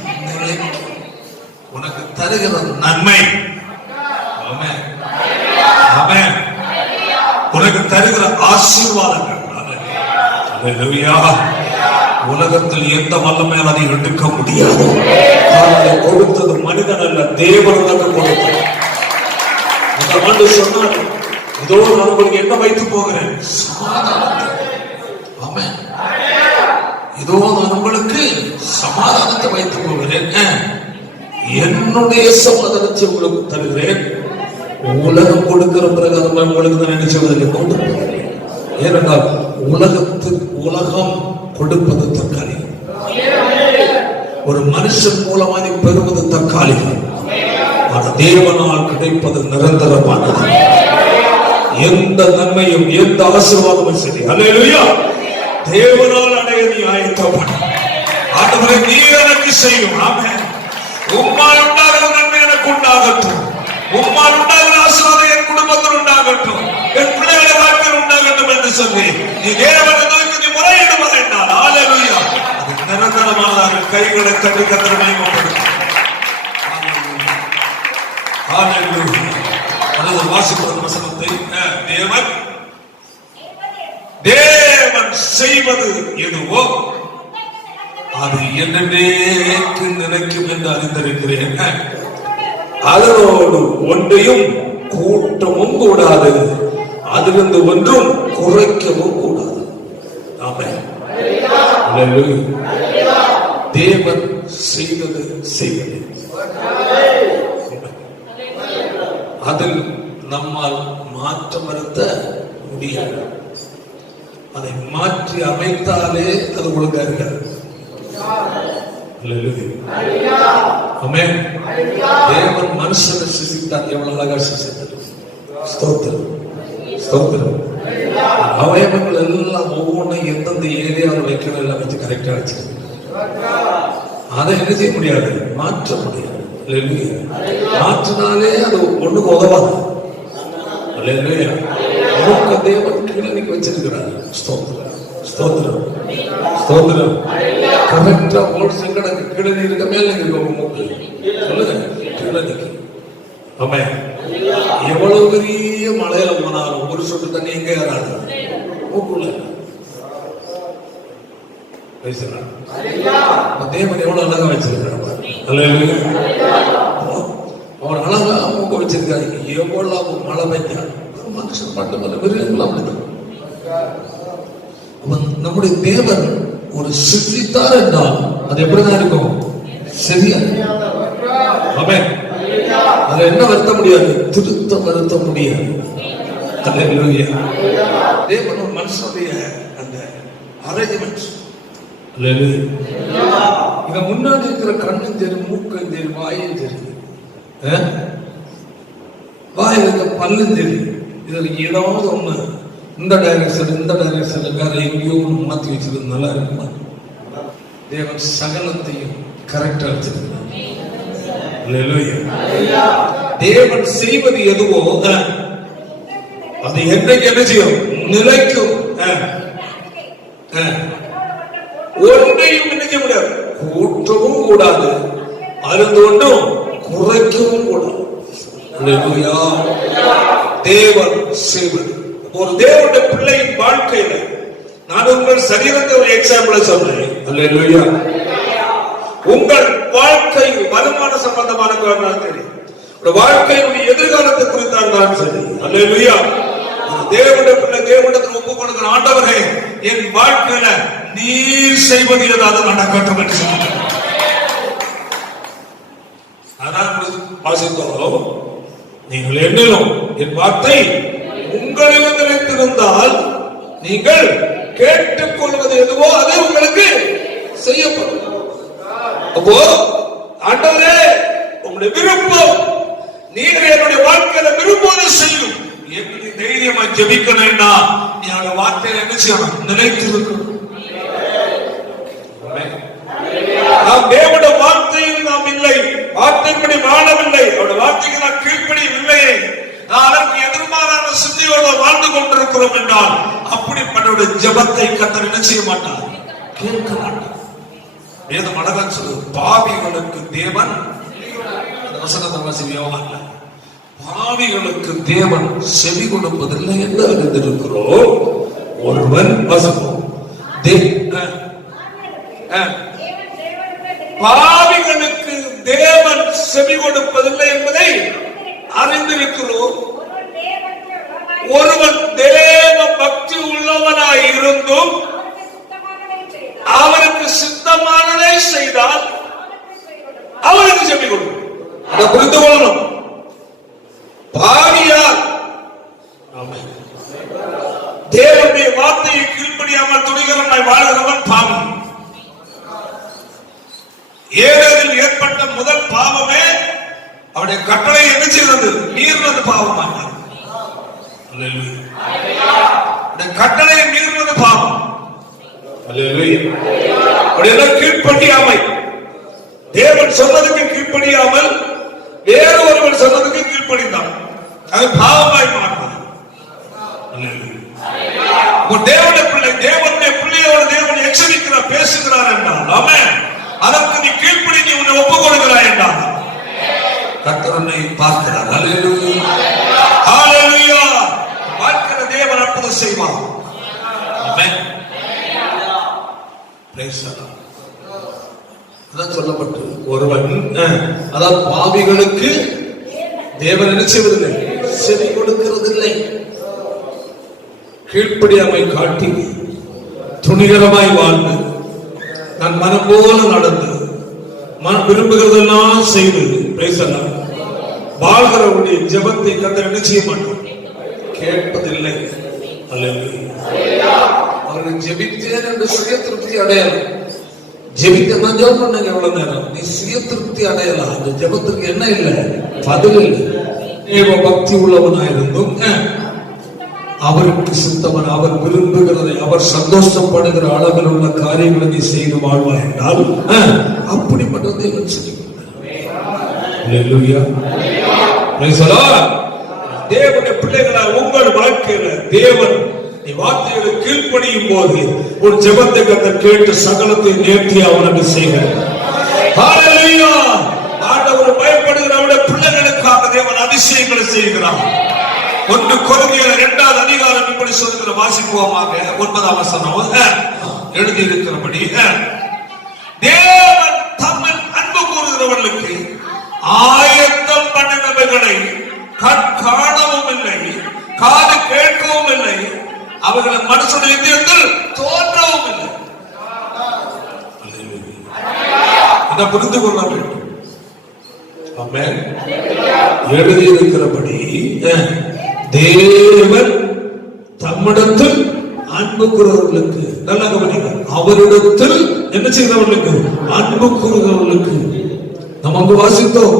உனக்கு தருகிற நன்மை. ஆமென். ஆமென். உனக்கு தருகிற ஆசீர்வாதங்கள். அல்லேலூயா. உலகத்தில் எந்த வல்லமையால் அதை எடுக்க முடியாது. அதை கொடுத்தது மனிதன் அல்ல, தேவன் உனக்கு கொடுத்தது. அந்த ஆண்டு சொன்னார், இதோ நான் உங்களுக்கு என்ன வைத்து போகிறேன்? சமாதானத்தை. ஆமென். இதோ நான் உங்களுக்கு சமாதானத்தை வைத்து போகிறேன், என்னுடைய சமாதானத்தை உங்களுக்கு தருகிறேன். உலகம் கொடுக்கிற பிரகாரம் உங்களுக்கு நான் என்ன செய்வதில்லை, கொண்டு போகிறேன். ஏனென்றால் உலகம் கொடுப்பது தற்காலிகம். ஒரு மனுஷன் மூலமாக பெறுவது தற்காலிகம். தேவனால் கிடைப்பது நிரந்தரமானது. எந்த நன்மையும் எந்த ஆசீர்வாதமும் சரி, அல்லேலூயா, தேவனால் அடைய நீ ஆயத்தப்பட. ஆண்டவரே, நீ எனக்கு செய்யும். ஆமென். உம்மால் உண்டாகிற நன்மை எனக்கு உண்டாகட்டும். உம்மால் உண்டாகிற ஆசீர்வாதம் என் குடும்பத்தில் உண்டாகட்டும், என் பிள்ளைகளை வாழ்க்கையில் உண்டாகட்டும் என்று சொல்லி நீ தேவனுக்கு நீ முறையிட வேண்டாம். அல்லேலூயா. அது நிரந்தரமானதாக கைகளை கட்டி கத்தரை மகிமைப்படுத்தும். அல்லேலூயா. அது வாசிப்பது வசனத்தை தேவன் செய்வது எதுவோ அது என்னென்னைக்கு நினைக்கும் என்று அறிந்திருக்கிறேன். அதனோடு ஒன்றையும் கூட்டமும் கூடாது, அதிலிருந்து ஒன்றும் குறைக்கவும் கூடாது. ஆமென். தேவன் செய்வது செய்வது அதில் நம்மால் மாற்றம் வருத்த முடியாது. அதை மாற்றி அமைத்தாலே அது ஒழுங்கா இருக்காது. தேவன் மனுஷனை சிசித்தார், எவ்வளவு அழகா சிசித்தார். ஸ்தோத்திரம், ஸ்தோத்திரம். அவயவங்கள் எல்லாம் ஒவ்வொன்றும் எந்தெந்த ஏரியாவில் வைக்கணும் எல்லாம் வச்சு கரெக்டா வச்சிருக்கு. அதை என்ன செய்ய முடியாது, மாற்ற முடியாது. மாற்றினாலே அது ஒண்ணுக்கு உதவாது. தேவன் கிளினிக் வச்சிருக்கிறார். ஸ்தோத்திரம், ஸ்தோத்திரம், ஸ்தோத்திரம். கரெக்டா போல்ஸ் கிடக்கு. கிளனி இருக்க மேல இருக்க மூக்கு சொல்லுங்க, கிளனிக்கு. ஆமென். எவ்வளவு பெரிய மலையில போனாலும் ஒரு சொட்டு தண்ணி எங்க ஏறாது, மூக்குள்ள. தேவன் எவ்வளவு அழகா வச்சிருக்காரு. அவர் அழகா மூக்க வச்சிருக்காரு. எவ்வளவு மழை பெய்யாது மனுஷன் மட்டுமல்ல, மிருகங்களும் அப்படிதான். நம்முடைய தேவன் ஒரு சிருஷ்டித்தார் என்றால் அது எப்படிதான் இருக்கும், சரியா. ஆமென். அதை என்ன வருத்த முடியாது, திருத்த வருத்த முடியாது. தேவன் ஒரு மனுஷனுடைய அந்த அரேஞ்ச்மெண்ட். இங்க முன்னாடி இருக்கிற கண்ணும் சரி, மூக்கும் சரி, வாயும் சரி, வாயில் இருக்க பல்லும் சரி, இதுல ஏதாவது ஒண்ணு இந்த டைரக்ஷன் இந்த டைரக்ஷன் வேற எங்கேயோ ஒன்று மாத்தி வச்சிருந்தது நல்லா இருக்குமா? தேவன் சகலத்தையும் கரெக்டா வச்சிருக்கிறார். தேவன் செய்வது எதுவோ அது என்னைக்கு என்ன செய்யும்? நிலைக்கும். ஒன்றையும் என்ன செய்ய முடியாது, கூட்டவும் கூடாது, அருந்து ஒன்றும் குறைக்கவும் கூடாது. தேவன் செய்வது. ஒரு தேவனுடைய பிள்ளையின் வாழ்க்கையில நான் உங்கள் சரீரத்தை ஒரு எக்ஸாம்பிள் சொல்றேன். அல்லேலூயா. உங்கள் வாழ்க்கை வருமான சம்பந்தமான காரணம் வாழ்க்கையினுடைய எதிர்காலத்தை குறித்தான் சரி. அல்லேலூயா. தேவனுடைய பிள்ளை தேவனிடத்தில் ஒப்புக் கொடுக்கிற ஆண்டவரே, என் வாழ்க்கையில நீர் செய்வது ஏதாவது நடக்கட்டும் என்று சொன்னார். வாசித்தோம், நீங்கள் என்னிலும் என் வார்த்தை உங்களிடம் நிலைத்திருந்தால் நீங்கள் கேட்டுக்கொள்வது எதுவோ அது உங்களுக்கு செய்யப்படும். அப்போ ஆண்டவரே, உங்களுடைய விருப்பம் நீங்கள் என்னுடைய வாழ்க்கையில விரும்புவதை செய்யும் என்று தைரியமா ஜெபிக்கணும்னா என்னுடைய வார்த்தையில என்ன செய்யணும்? நிலைத்திருக்கணும். நாம் தேவனுடைய வார்த்தையில் நாம் இல்லை, வார்த்தைப்படி வாழவில்லை, அவருடைய வார்த்தைக்கு நாம் கீழ்ப்படியவில்லை, அதற்கு எதிர்மாறான சிந்தையோடு வாழ்ந்து கொண்டிருக்கிறோம் என்றால் அப்படிப்பட்ட ஜெபத்தை கர்த்தர் என்ன செய்ய மாட்டார்? கேட்க மாட்டார். வேதம் அழகா சொல்லுது, பாவிகளுக்கு தேவன் பாவிகளுக்கு தேவன் செவி கொடுப்பதில்லை என்று அறிந்திருக்கிறோம். ஒருவன் வசனம் பாவிகளுக்கு தேவன் செவி கொடுப்பதில்லை என்பதை அறிந்திருக்கிறோம். ஒருவன் தேவ பக்தி உள்ளவனாய் இருந்தும் அவனுக்கு சித்தமானதை செய்தால் அவனுக்கு செவி கொடுக்கும். அதை புரிந்து கொள்ளணும். பாவியார் தேவனுடைய வார்த்தையை கீழ்ப்படியாமல் துணிகரமாய் வாழ்கிறவன் பாவி. ஏதேனில் ஏற்பட்ட முதல் பாவமே அவருடைய கட்டளை என்ன செய்தது? மீறினது பாவமாக. கட்டளை மீறினது பாவம். கீழ்ப்படியாமை, தேவன் சொன்னதுக்கு கீழ்ப்படியாமல் வேறு ஒருவன் சொன்னதுக்கு கீழ்ப்படிந்தான், அது பாவமாய் மாறினது. தேவனுடைய பிள்ளை தேவனுடைய பிள்ளையோட தேவன் எச்சரிக்கிறார், பேசுகிறார் என்றால் ஆமென். அதற்கு நீ கீழ்ப்படி, நீ உன்னை ஒப்புக் கொடுக்கிறாய் என்றால் கர்த்தர் உன்னை பார்க்கிறார். அல்லேலூயா, அல்லேலூயா. பார்க்கிற தேவன் அற்புதம் செய்வார். ஆமென். Praise the Lord. அதான் சொல்லப்பட்டு ஒருவன், அதாவது பாவிகளுக்கு தேவன் என்ன செய்வதில்லை? செவி கொடுக்கிறதில்லை. கீழ்ப்படியாமை காட்டி துணிகரமாய் வாழ்ந்து நான் மனம் போல நடந்து விரும்புகிறதெல்லாம் செய்து பேசலாம் வாழ்கிறவருடைய ஜெபத்தை கர்த்தர் என்ன செய்ய மாட்டார்? கேட்பதில்லை. அவர்கள் ஜெபித்தேன் என்று சுய திருப்தி அடையலாம். ஜெபிக்க ஜெபம் பண்ணுங்க எவ்வளவு நேரம், நீ சுய திருப்தி அடையலாம். அந்த ஜெபத்துக்கு என்ன இல்லை? பதில் இல்லை. தேவ பக்தி உள்ளவனாயிருந்தும் அவருக்கு சித்தவன், அவர் விரும்புகிறதை, அவர் சந்தோஷப்படுகிற அளவில் உள்ள காரியங்களை நீ செய்து வாழ்வா என்றால் அப்படிப்பட்ட தேவன் செய்வார். தேவனுடைய பிள்ளைகளா உங்கள் வாழ்க்கையில தேவன் நீ வார்த்தைகளை கீழ்ப்படியும் போது ஒரு ஜெபத்தை கர்த்தர் கேட்டு சகலத்தை நேர்த்தி அவனுக்கு செய்கிறார். ஹல்லேலூயா. ஆண்டவர் பயப்படுகிற அவருடைய பிள்ளைகளுக்காக தேவன் அதிசயங்களை செய்கிறார். 1 கொரிந்தியர் 2வது அதிகாரம் இப்படி சொல்லுகிற, வாசிப்போமாக 9ஆம் வசனம். எழுதியிருக்கிறபடி தேவன் தம்மில் அன்பு கூறுகிறவர்களுக்கு ஆயத்தம் பண்ணினவைகளை காணவும் இல்லை, காது கேட்கவும் இல்லை, அவர்களை மனுஷனுடைய இதயத்தில் தோன்றவும் இல்லை. இதை புரிந்து கொள்ள வேண்டும். ஆமென். எழுதியிருக்கிறபடி தேவன் தம்மிடத்தில் அன்பு கூறுகிறவர்களுக்கு, நல்ல கவனிங்க, அவரிடத்தில் என்ன செய்தவர்களுக்கு? அன்பு கூறுகிறவர்களுக்கு. நம்ம அங்கு வாசித்தோம்,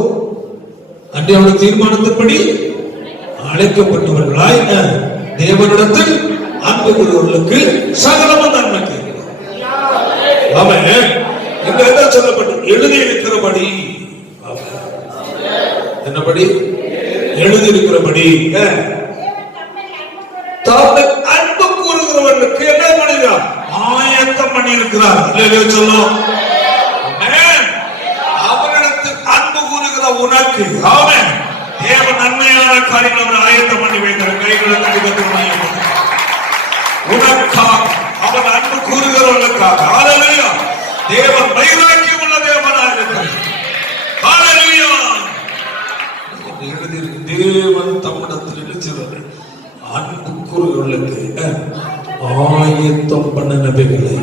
அன்றைய தீர்மானத்தின்படி அழைக்கப்பட்டவர்களாய் தேவனிடத்தில் அன்பு கூறுகிறவர்களுக்கு சகலமும் நன்மைக்கு. ஆமென். இங்க என்ன சொல்லப்பட்டு எழுதி இருக்கிறபடி, என்னபடி? எழுதியிருக்கிறபடி தம்மில் அன்பு கூறுகிறவர்களுக்கு என்ன பண்ணுகிறார்? ஆயத்தம் பண்ணி இருக்கிறார். சொல்லும் அவரிடத்தில் அன்பு கூறுகிற உனக்கு அவன் தேவ நன்மையான காரியங்கள் ஆயத்தம் பண்ணி வைக்கிறார். கைகளை கடிதத்தை உனக்காக அவன் அன்பு கூறுகிறவர்களுக்காக. ஹல்லேலூயா. தேவன் வைராக்கியம் உள்ள தேவனாக இருக்கிறார். ஹல்லேலூயா. தேவன் தம்மிடத்தில் எழுதியவர்கள் அன்பு கூறுகிறவர்களுக்கு ஆயத்தம் பண்ணினவைகளை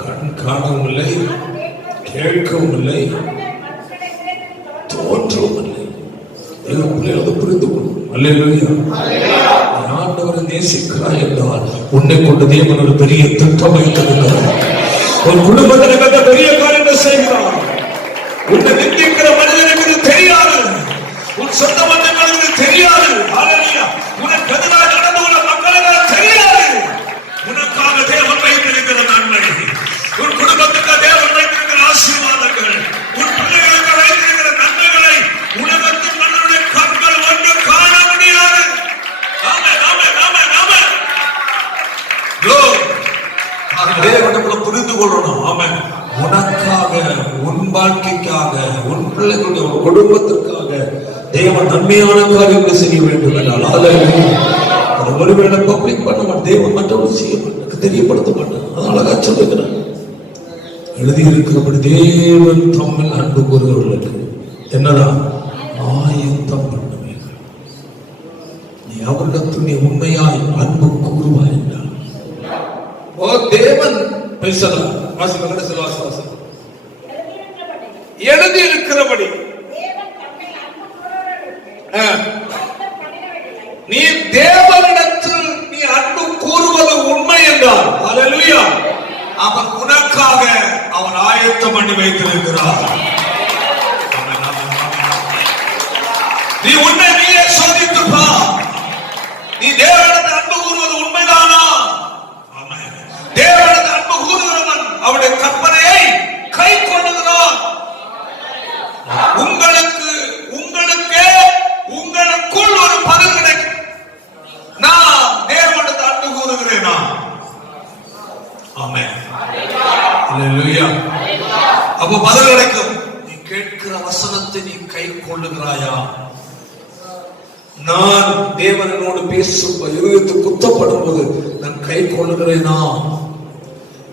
கண் காணவும் இல்லை, கேட்கவும் இல்லை, தோற்றவும் இல்லை. அதை புரிந்து கொள்ளும். அல்லேலூயா. ஆண்டவரை நேசிக்கிறாய் என்றால் உன்னை கொண்டு தேவன் ஒரு பெரிய திட்டம் வைத்திருக்கிறார். ஒரு குடும்பத்தில் பெரிய காரியங்கள் செய்கிறார். உன்னை நிந்திக்கிற மனிதனுக்கு தெரியாது, உன் சொந்த மனிதனுக்கு தெரியாது. உனக்கு எதிராக நடந்து கொள்ள மக்களுக்கு தெரியாது. உனக்காக தேவன் வைத்திருக்கிற நன்மை, உன் குடும்பத்துக்கு தேவன் வைத்திருக்கிற ஆசீர்வாதங்கள், உன் பிள்ளைகளுக்கு வைத்திருக்கிற நன்மைகளை உலகத்தின் மன்னருடைய கண்கள் ஒன்று காண முடியாது. புரிந்து கொள்ளணும். ஆமென். உனக்காக, உன் வாழ்க்கைக்காக, உன் பிள்ளைகளுடைய குடும்பத்திற்காக தேவன் நன்மையான காரியங்களை செய்ய வேண்டும் என்றால் அதை ஒருவேளை பப்ளிக் பண்ண மாட்டேன், தேவன் மற்றவர்கள் செய்ய மாட்டேன், தெரியப்படுத்த மாட்டேன். அதனால சொல்லுகிறேன், எழுதியிருக்கிறபடி தேவன் தம்மில் அன்பு கூறுகிறவர்களுக்கு என்னதான் ஆயத்தம் பண்ணுவீர்கள். நீ அவரிடத்தில் நீ உண்மையாய் அன்பு கூறுவாய் என்றால் தேவன் பேசலாம். எழுதி இருக்கிறபடி நீ தேவனிடத்தில் நீ அன்பு கூறுவது உண்மை என்றால் ஹல்லேலூயா, அவன் உனக்காக அவன் ஆயத்தம் பண்ணி வைத்திருக்கிறார். நீ உன்னை நீயே சோதித்து பார். நீ தேவனிடத்தில் அன்பு கூறுவது உண்மைதானா? தேவனிடத்தில் அன்பு கூறுகிறவன் அவருடைய கற்பனையை கை கொள்ளுகிறான். உங்களுக்குள் ஒரு பதில் கிடைக்கும். நான் தேவனிடத்தில் அன்பு கூறுகிறேனா? ஆமென். ஹல்லேலூயா. அப்ப பதில் கிடைக்கும். நீ கேட்கிற வசனத்தை நீ கை கொள்ளுகிறாயா? நான் தேவனோடு பேசும் இருதயத்தில் குத்தப்படும் போது நான் கை கொள்ளுகிறேனா?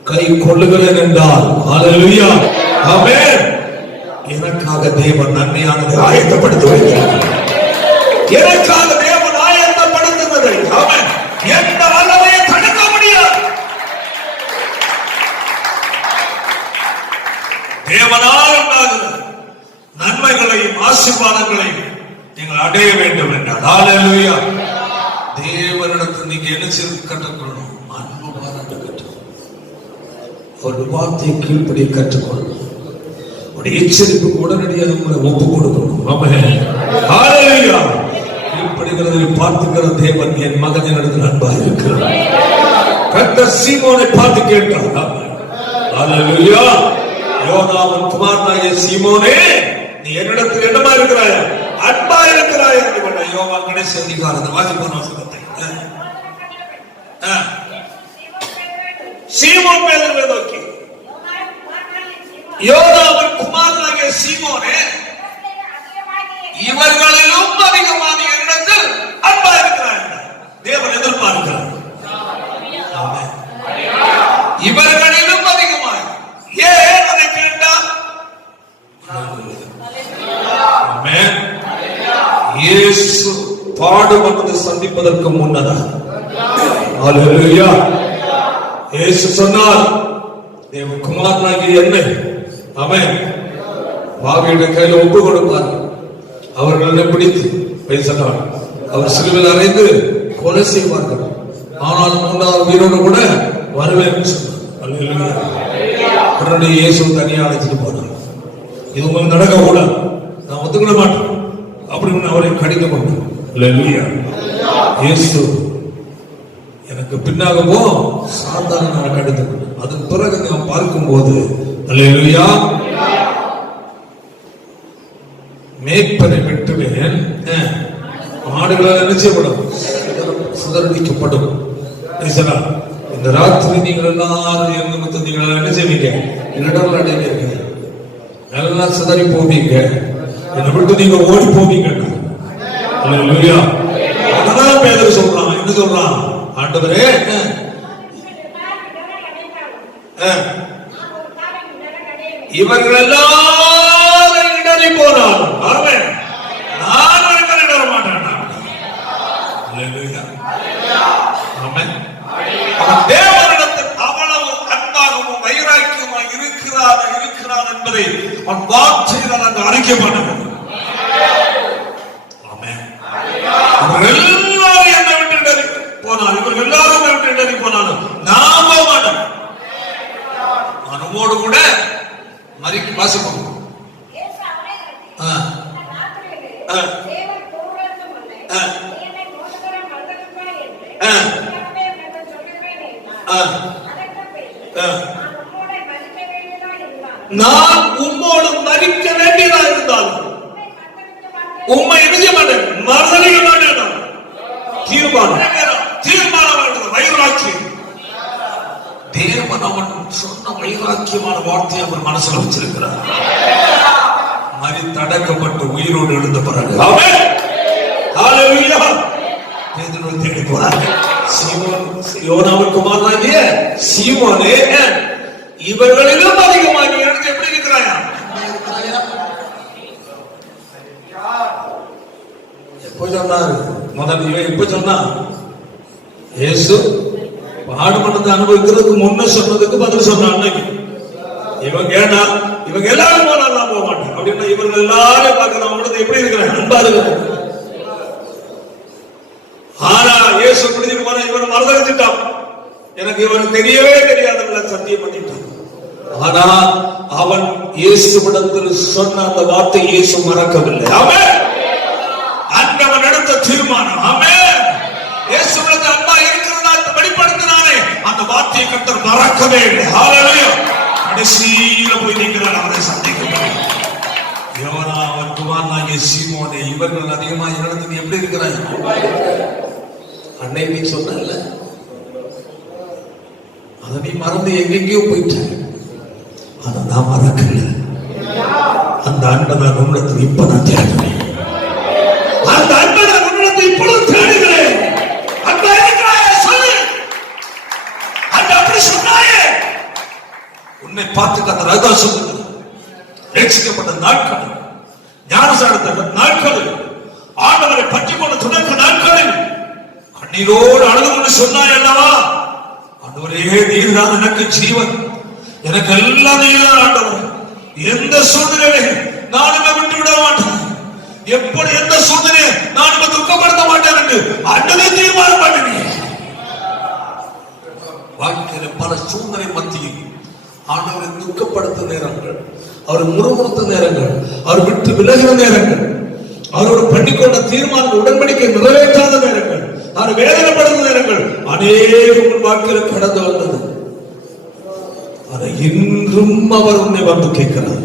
கை கொள்ளுகிறேன் என்றால் ஹல்லேலூயா, ஆமென். எனக்காக தேவன் நன்மையானதை ஆயத்தப்படுத்தி வைக்கிறார். எனக்காக தேவன் ஆயத்தப்படுத்துவதை அவன் எந்த அளவையும் தடுக்க முடியாது. தேவனால் உண்டாகிற நன்மைகளையும் ஆசீர்வாதங்களையும் நீங்கள் அடைய வேண்டும் என்றால் ஹல்லேலூயா, தேவனிடத்தில் நீங்க என்ன செய்து கற்றுக்கொள்ளணும்? அன்பு பாராட்ட கற்றுக்கொள்ளணும். ஒரு வார்த்தையை கீழ்ப்படியை கற்றுக்கொள்ளணும். ஒரு எச்சரிப்புக்கு உடனடியாக உங்களை ஒப்புக் கொடுக்கணும். ஆமென். ஹல்லேலூயா. கீழ்ப்படிகிறதை பார்த்துக்கிற தேவன் என் மகன் என்னிடத்தில் அன்பாக இருக்கிறார். கர்த்தர் சீமோனை பார்த்து கேட்டார். ஆமென். ஹல்லேலூயா. யோனாவின் குமாரனாகிய சீமோனே, நீ என்னிடத்தில் என்னமா இருக்கிறாயா? அன்பா இருக்கிறாயா? யோவான் கடைசி அதிகாரத்தை வாசிப்பான வசனத்தை சீமோன் பேதுருவை நோக்கி, யோனாவின் குமாரனாகிய சீமோனே, இவர்களிலும் அதிகமான என்னிடத்தில் அன்பா இருக்கிறார். தேவன் எதிர்பார்க்கிறார். இவர்களிலும் அதிகமாக ஏன் அதை கேட்டார்? இயேசு பாடுபட்டதை சந்திப்பதற்கு முன்னதாக ஹல்லேலூயா, இயேசு சொன்னார், தேவன் குமாரனாகிய என்னை அவன் பாவியுடைய கையில ஒப்பு கொடுப்பார். அவர்களை பிடித்து பேசினார். அவர் சிலுவையில் அறைந்து கொலை செய்வார்கள். ஆனாலும் மூன்றாவது உயிரோடு கூட வருவேன் சொன்னார். ஹல்லேலூயா. உடனே இயேசு தனியாக அழைச்சிட்டு போனார். இது உங்களுக்கு நடக்க கூட நான் ஒத்துக்கிட மாட்டேன் அப்படின்னு அவரை கடிந்து கொண்டார். ஹல்லேலூயா. இயேசு எனக்கு பின்னாக போ சாத்தானை நான் கடிந்து கொண்டேன். அதன் பிறகு நான் பார்க்கும் போது ஹல்லேலூயா, மேய்ப்பனை வெட்டுவேன், ஆடுகளால் என்ன செய்யப்படும்? சிதறடிக்கப்படும். இந்த ராத்திரி நீங்கள் எல்லாரும் எங்க நீங்கள் என்ன செய்வீங்க? இடர்கள் அடைவீங்க, எல்லாம் சிதறி போவீங்க, என்னை விட்டு நீங்க ஓடி போவீங்க. அதனால பேதர் சொல்றான், என்ன சொல்றான்? ஆண்டவரே, இவர்கள் எல்லாரும் இடறி போனாலும் நான் இடற மாட்டேன். தேவனிடத்தில் அவ்வளவு அன்பாகவும் வைராக்கியமாக இருக்கிறார் என்பதை அவன் வார்த்தையில் அங்கு அறிக்கை பண்ண. இவர்கள் எல்லாரும் என்னை விட்டு இடறி போனாலும், இவர்கள் எல்லாரும் விட்டு இடறி போனாலும் நாம மாட்டோம். நம்மோடு கூட மறிக்கு வாசிப்போம். நான் உம்மோடு மறிக்க வேண்டியதா இருந்தாலும் உண்மை எழுதிய மாட்டேன், மறுதளிக்க மாட்டேன். தீர்மானம் வைராக்கியம். தேவன் அவன் சொன்ன வைராக்கியமான வார்த்தையை அவர் மனசுல வச்சிருக்கிறார். மறித்தடக்கப்பட்டு உயிரோடு எழுந்த பிறகு பேதுரு தேடி போறார். யோனாவின் குமாரனாகிய சீமோனே, இவர்களிலும் அதிகமாக எழுந்து எப்படி இருக்கிறாயா? எப்ப சொன்னாரு? முதல்ல எப்ப சொன்னா? இயேசு பாடுபட்டதை அனுபவிக்கிறதுக்கு முன்ன சொன்னதுக்கு பதில் சொன்ன அன்னைக்கு. இவங்க ஏன்னா இவங்க எல்லாரும் போனா நான் போக மாட்டேன் அப்படின்னா, இவர்கள் எல்லாரும் பார்க்கறவங்களுக்கு எப்படி இருக்கிறாங்க? அன்பா இருக்கிறாங்க. ஆனா இயேசு பிடிச்சிட்டு போன இவன் மறந்துட்டான். எனக்கு இவன் தெரியவே தெரியாத சத்தியம் பண்ணிட்டான். ஆனா அவன் இயேசுவிடத்தில் சொன்ன அந்த வார்த்தை இயேசு மறக்கவில்லை. ஆமென். அந்தவன் எடுத்த தீர்மானம். ஆமென். இயேசுவிடத்தில் அன்பா இருக்கிறதா வெளிப்படுத்தினானே, அந்த வார்த்தையை கர்த்தர் மறக்கவே இல்லை. ஹல்லேலூயா. கடைசியில போய் நிற்கிறான் அவரை சந்திக்க. யோனா அவன் குமாரனாகிய சீமோனே, இவர்கள் அதிகமாக இழந்து நீ எப்படி இருக்கிறாய்? அன்னை நீ சொன்னல, அதை நீ மறந்து எங்கெங்கயோ போயிட்ட. ஆனா நான் மறக்கல. அந்த அன்பை நான் உன்னிடத்தில் இப்ப நான் தேடுகிறேன். அந்த அன்பை நான் உன்னிடத்தில் இப்பொழுது தேடுகிறேன். அன்பா இருக்கிறாயே சொல்லு. அந்த அப்படி சொன்னாயே, உன்னை பார்த்து அந்த ரகசியம் சொல்லுங்க. ரட்சிக்கப்பட்ட நாட்கள், ஞானசாரத்த நாட்கள், ஆண்டவரை பற்றி கொண்ட துணக்க நாட்களில் கண்ணீரோடு அழுது கொண்டு சொன்னாய் அல்லவா? ஆண்டவரே, நீர்தான் எனக்கு ஜீவன், எனக்கு எல்லாம் நீர்தான் ஆண்டவர். எந்த சூழ்நிலை நான் விட்டு விட மாட்டேன், எப்படி எந்த சூழ்நிலையை நான் துக்கப்படுத்த மாட்டேன் என்று அன்றதே தீர்மானம் பண்ணி வாழ்க்கையில பல சூழ்நிலை மத்தியில் ஆண்டவரை துக்கப்படுத்த நேரங்கள், அவர் முறுமுறுத்த நேரங்கள், அவர் விட்டு விலகிற நேரங்கள், அவரோடு பண்ணிக்கொண்ட தீர்மானம் உடன்படிக்கை நிறைவேற்றாத நேரங்கள், அவர் வேதனைப்படுத்த நேரங்கள் அநேகம் வாழ்க்கையில் கடந்து வந்தது. அதை இன்றும் அவர் உன்னை வந்து கேட்கிறார்.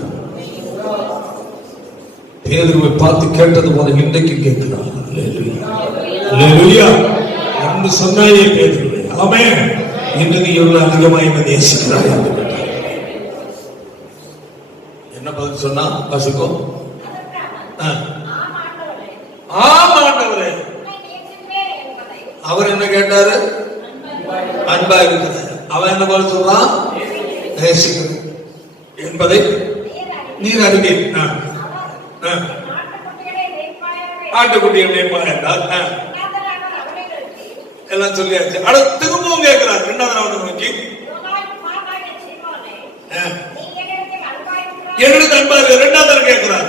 பேதுருவை பார்த்து கேட்டது போல இன்றைக்கு கேட்கிறார். அல்லேலூயா. என்று சொன்னாயே பேதுருவே, ஆமென். இன்று நீ எவ்வளவு அதிகமாக என்னை நேசிக்கிறாய் என்று கேட்டார். என்ன பதில் சொன்னா? வாசிக்கோ. ஆம் ஆண்டவரே. அவர் என்ன கேட்டாரு? அன்பா இருக்கிறார். அவன் என்ன பதில் சொல்றான்? நேசிக்கிறேன் என்பதை நீர் அறிவீர். ஆட்டுக்குட்டியை மேய்ப்பாய் என்றால் எல்லாம் சொல்லியாச்சு. அடுத்து திரும்பவும் கேட்கிறார். இரண்டாவது நோக்கி என்னிடத்தில் அன்பா இருக்கு. இரண்டாவது கேட்கிறார்.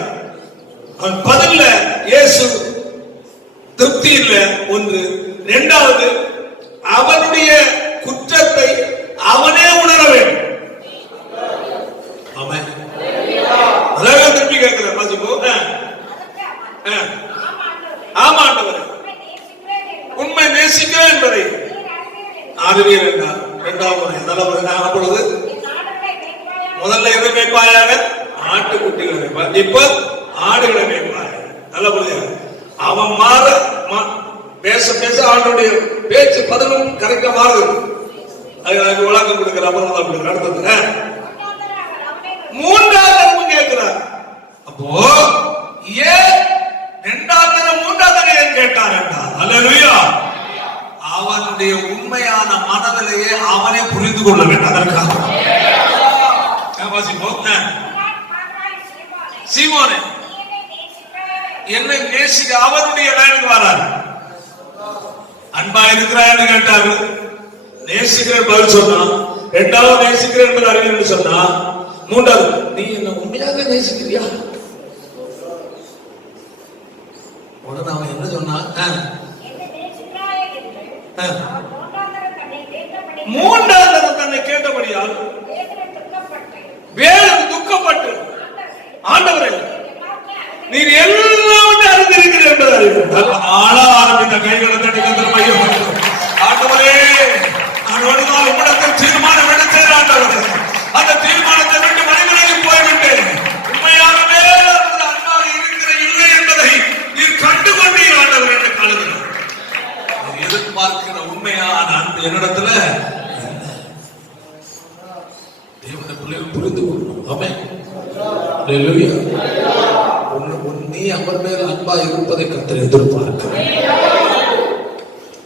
அவன் பதில்ல இயேசு திருப்தி இல்லை. ஒன்று. இரண்டாவது, அவனுடைய குற்றத்தை அவனே உணர வேண்டும். அவன் அழகா திருப்பி கேட்கிறார். ஆமாண்டவர், உண்மை நேசிக்கிறேன் என்பதை அறிவீர் என்றார். இரண்டாவது நல்லவர் அப்பொழுது முதல்ல எதை மேய்ப்பாயாக? ஆட்டுக்குட்டிகளை. இப்ப ஆடுகளை மேய்ப்பாய். அவன் மாற பேச பேச அவனுடைய பேச்சு பதிலும் கரெக்டா மாறுது. அதுக்கு விளக்கம் கொடுக்கிற அப்புறம் அடுத்தது மூன்றாவது கேட்கிறார். அப்போ ஏன் இரண்டாவது மூன்றாவது ஏன் கேட்டார் என்றால், அல்லேலூயா, அவனுடைய உண்மையான மனதிலேயே அவனை புரிந்து கொள்ள வேண்டும். அதற்காக சீமோனே என்னை நேசிக்க அவருடைய லைனுக்கு வராரு. அன்பா இருக்கிறான்னு கேட்டாரு, நேசிக்கிறேன் பதில் சொன்னான். இரண்டாவது நேசிக்கிறேன் என்பது அறிவியல் சொன்னா. மூன்றாவது, நீ என்ன உண்மையாக நேசிக்கிறியா? உடனே அவன் என்ன சொன்னான்? மூன்றாவது தன்னை கேட்டபடியால் வேதம் துக்கப்பட்டு, ஆண்டவரே நீர் எல்லாம் அறிந்திருக்கிறீர்கள் என்பது அறிவித்தார். ஆள ஆரம்பித்த கைகளை தட்டி கத்தர் மையம். ஆண்டவரே, நான் ஒரு நாள் உம்மிடத்தில் தீர்மானம் எடுத்தேன். ஆண்டவரே, அந்த தீர்மானத்தை விட்டு மனிதனாகி போய்விட்டேன். உண்மையாகவே அன்பாக இருக்கிற இல்லை என்பதை நீர் கண்டுகொண்டீர் ஆண்டவர் என்று கழுகிறார். எதிர்பார்க்கிற உண்மையான அன்பு என்னிடத்துல தேவனை பிள்ளைகள் புரிந்து கொள்ளணும். ஆமென். அல்லேலூயா. நீ அவர் மேல் அன்பா இருப்பதை கர்த்தர் எதிர்பார்க்கிறார்.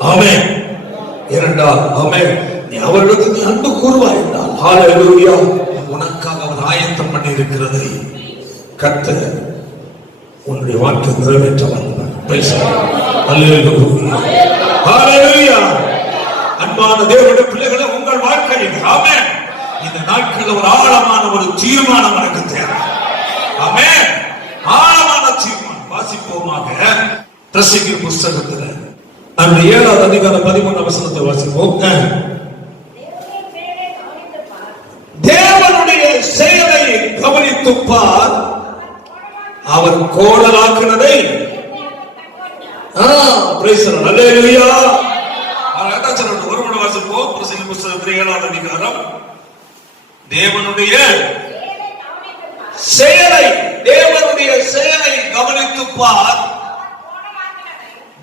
ஆமென். இரண்டால் ஆமென், நீ அவர்களுக்கு நீ அன்பு கூறுவாய் என்றால், ஹல்லேலூயா, உனக்காக அவர் ஆயத்தம் பண்ணி இருக்கிறதை கர்த்தர் உன்னுடைய வாழ்க்கை நிறைவேற்ற வந்தார். அல்லேலூயா, ஹல்லேலூயா. அன்பான தேவனுடைய பிள்ளைகளை, உங்கள் வாழ்க்கையில் ஆமென், இந்த நாட்களில் ஒரு ஆழமான ஒரு தீர்மானம் எனக்கு தேவை. ஆமென். ஆழமான தீர்மானம். வாசிப்போமாக பிரசங்கின் புஸ்தகத்தில் அந்த 7வது அதிகாரம் 11ஆம் வசனத்தை வாசிப்போம். தேவனுடைய செயலை கவனித்து பார், அவர் கோணலாக்குனதை. அல்லேலூயா. ஒரு முறை வாசிப்போம். பிரசங்கின் புஸ்தகத்தில் 7வது அதிகாரம். தேவனுடைய செயலை, தேவனுடைய செயலை கவனித்து பார்,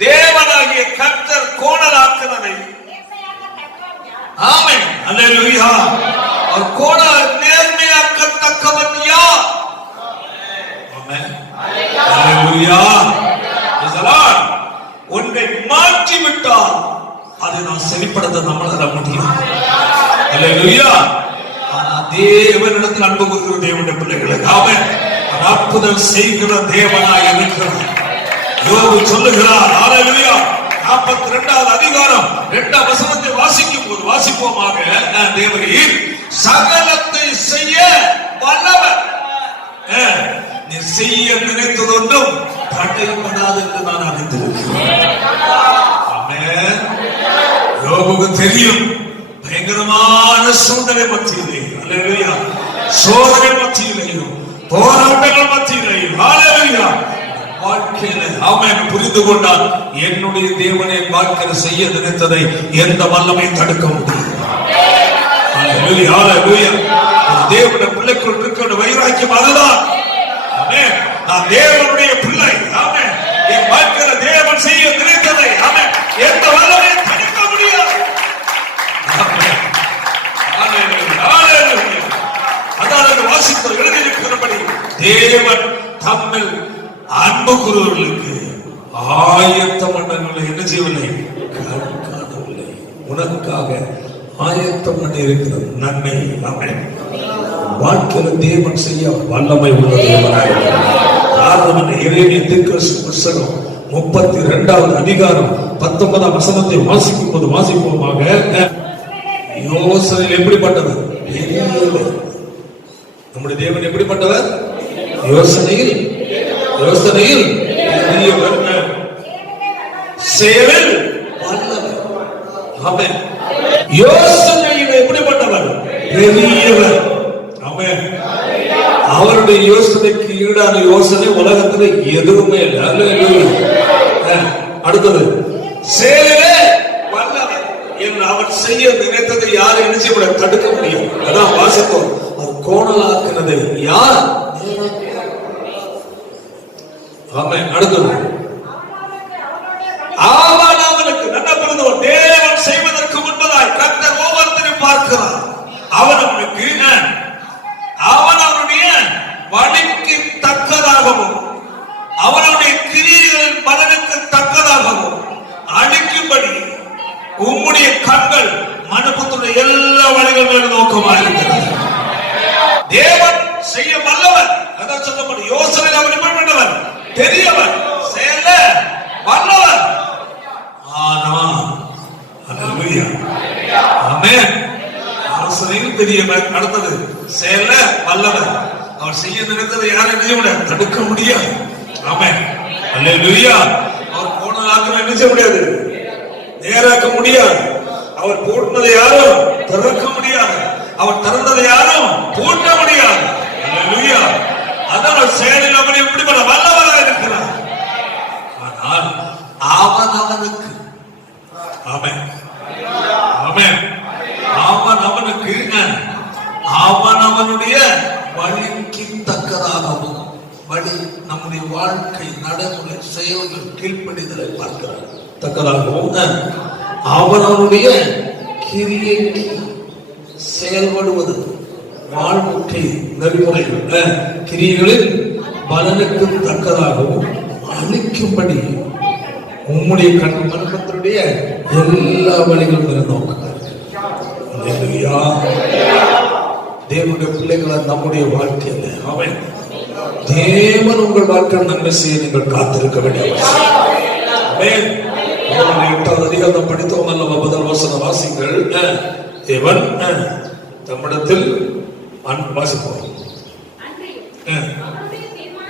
தேவனாகிய கர்த்தர் கோணலாக்குனதை. ஆமென். அல்லேலூயா. அவர் கோணல் நேர்மையாக்கத்தக்கவன் யார்? ஆமென். அல்லேலூயா. ஒன்றை மாற்றி விட்டால் அதை நான் செழிப்படுத்த நம்மளால முடியும். அல்லேலூயா. தேவனிடத்தில் அன்பு கூறுகிற தேவனுடைய பிள்ளைகளுக்கு ஆமென், அற்புதம் செய்கிற தேவனாய் இருக்கிறார். யோபு சொல்லுகிறார், ஹல்லேலூயா, 42வது அதிகாரம் 2ஆம் வசனத்தை வாசிக்கும் போது வாசிப்போமாக. தேவரீர் சகலத்தை செய்ய வல்லவர், நீ செய்ய நினைத்ததொன்றும் தடைப்படாது என்று நான் அறிந்திருக்கிறேன். ஆமென். யோபுக்கு தெரியும், பயங்கரமான சூழ்நிலை மத்தியிலே, அல்லேலூயா, சோதனை மத்தியிலேயும் போராட்டங்கள் மத்தியிலேயும், அல்லேலூயா, வாழ்க்கையில ஆமென் புரிந்து கொண்டால், என்னுடைய தேவனை வாழ்க்கையில் செய்ய நினைத்ததை எந்த வல்லமை தடுக்க முடியும். அல்லேலூயா, அல்லேலூயா. தேவனுடைய பிள்ளைக்குள் இருக்கிற வைராக்கியம் அதுதான். ஆமென். நான் தேவனுடைய பிள்ளை. ஆமென். என் வாழ்க்கையில தேவன் செய்ய நினைத்ததை ஆமென் எந்த வல்லமை தடுக்க முடியாது. அதாவது வாசிப்பது எழுதியிருக்கிறபடி தேவன் தம்மில் அன்பு கூறுவர்களுக்கு ஆயத்த மண்டங்களை என்ன செய்யவில்லை, காணவில்லை. உனக்காக ஆயத்தம் பண்ணி இருக்கிறது நன்மை. ஆமென். வாழ்க்கையில் தேவன் செய்ய வல்லமை உள்ள தேவனாக காரணம் எரேமியா தீர்க்கதரிசி புத்தகம் 32வது அதிகாரம் 19ஆம் வசனத்தை வாசிக்கும் போது வாசிப்போமாக. யோசனை எப்படிப்பட்டவர்? நம்முடைய தேவன் எப்படிப்பட்டவர்? யோசனையில் பெரியவர், செயலில் வல்லவர். ஆமென். யோசனையில் எப்படிப்பட்டவர்? பெரியவர். ஆமென். அவருடைய யோசனைக்கு ஈடான யோசனை உலகத்துல எதுவுமே இல்லை. அல்லேலூயா. அடுத்தது செயலிலே வல்லவர். அவர் செய்ய நினைத்ததை யாரும் என்ன செய்ய முடியாது, தடுக்க முடியும். அதான் வாசிப்போம், அவர் கோணலாக்குனது யார்? ஆமென். அடுத்தது பொழுதோ தேவன் செய்வதற்கு முன்பதாய் கர்த்தர் ஒவ்வொருத்தரையும் பார்க்கிறார். அவன் அவனுடைய வழிக்கு தக்கதாகவும் அவனுடைய கிரியைகளின் பலனுக்கு தக்கதாகவும் அழிக்கும்படி உம்முடைய கண்கள் மனுக்குடைய எல்லா வழிகள் மேலும் நோக்கமாக இருக்கிறது. தேவன் செய்ய வல்லவர். அதான் சொல்லப்படும் யோசனை அவர் பண்ணவர், பெரியவர், செயல வல்லவர். ஆனால் ஆமென், யோசனையும் பெரியவர், அடுத்தது செயல வல்லவர். அவர் செய்ய நினைத்ததை யாரும் என்ன முடியாது, தடுக்க முடியாது. ஆமென், அல்லேலூயா. அவர் போனதாக என்ன செய்ய முடியாது, நேராக்க முடியாது. அவர் பூட்டினதை யாரும் திறக்க முடியாது. அவர் திறந்ததை யாரும் பூட்ட முடியாது. அல்லேலூயா. அதான் அவர் செயலில் அவர் எப்படிப்பட்ட வல்லவராக இருக்கிறார். ஆனால் அவனுக்கு ஆமென் ஆமென் அவனுக்கு அவனுடைய வழிக்கு தக்கதாகவும் வழி நம்முடைய வாழ்க்கை நடைமுறை செயல்கள் கீழ்ப்படிதலை பார்க்கிறார் தக்கதாகவும் அவனுடைய கிரியைக்கு செயல்படுவது வாழ்க்கை நெறிமுறைகள் கிரியைகளில் பலனுக்கு தக்கதாகவும் அளிக்கும்படி உம்முடைய மனுஷனுடைய எல்லா வழிகளும் நோக்குகிறார். தேவனுடைய பிள்ளைகளை நம்முடைய வாழ்க்கையில் அவன் தேவன் உங்கள் வாழ்க்கையில் நன்மை செய்ய நீங்கள் காத்திருக்க வேண்டிய அவசியம். 8வது அதிகாரம் படித்தோம் அல்லவா, முதல் வசன வாசிங்கள். தேவன் தம்மிடத்தில் வாசிப்போம்.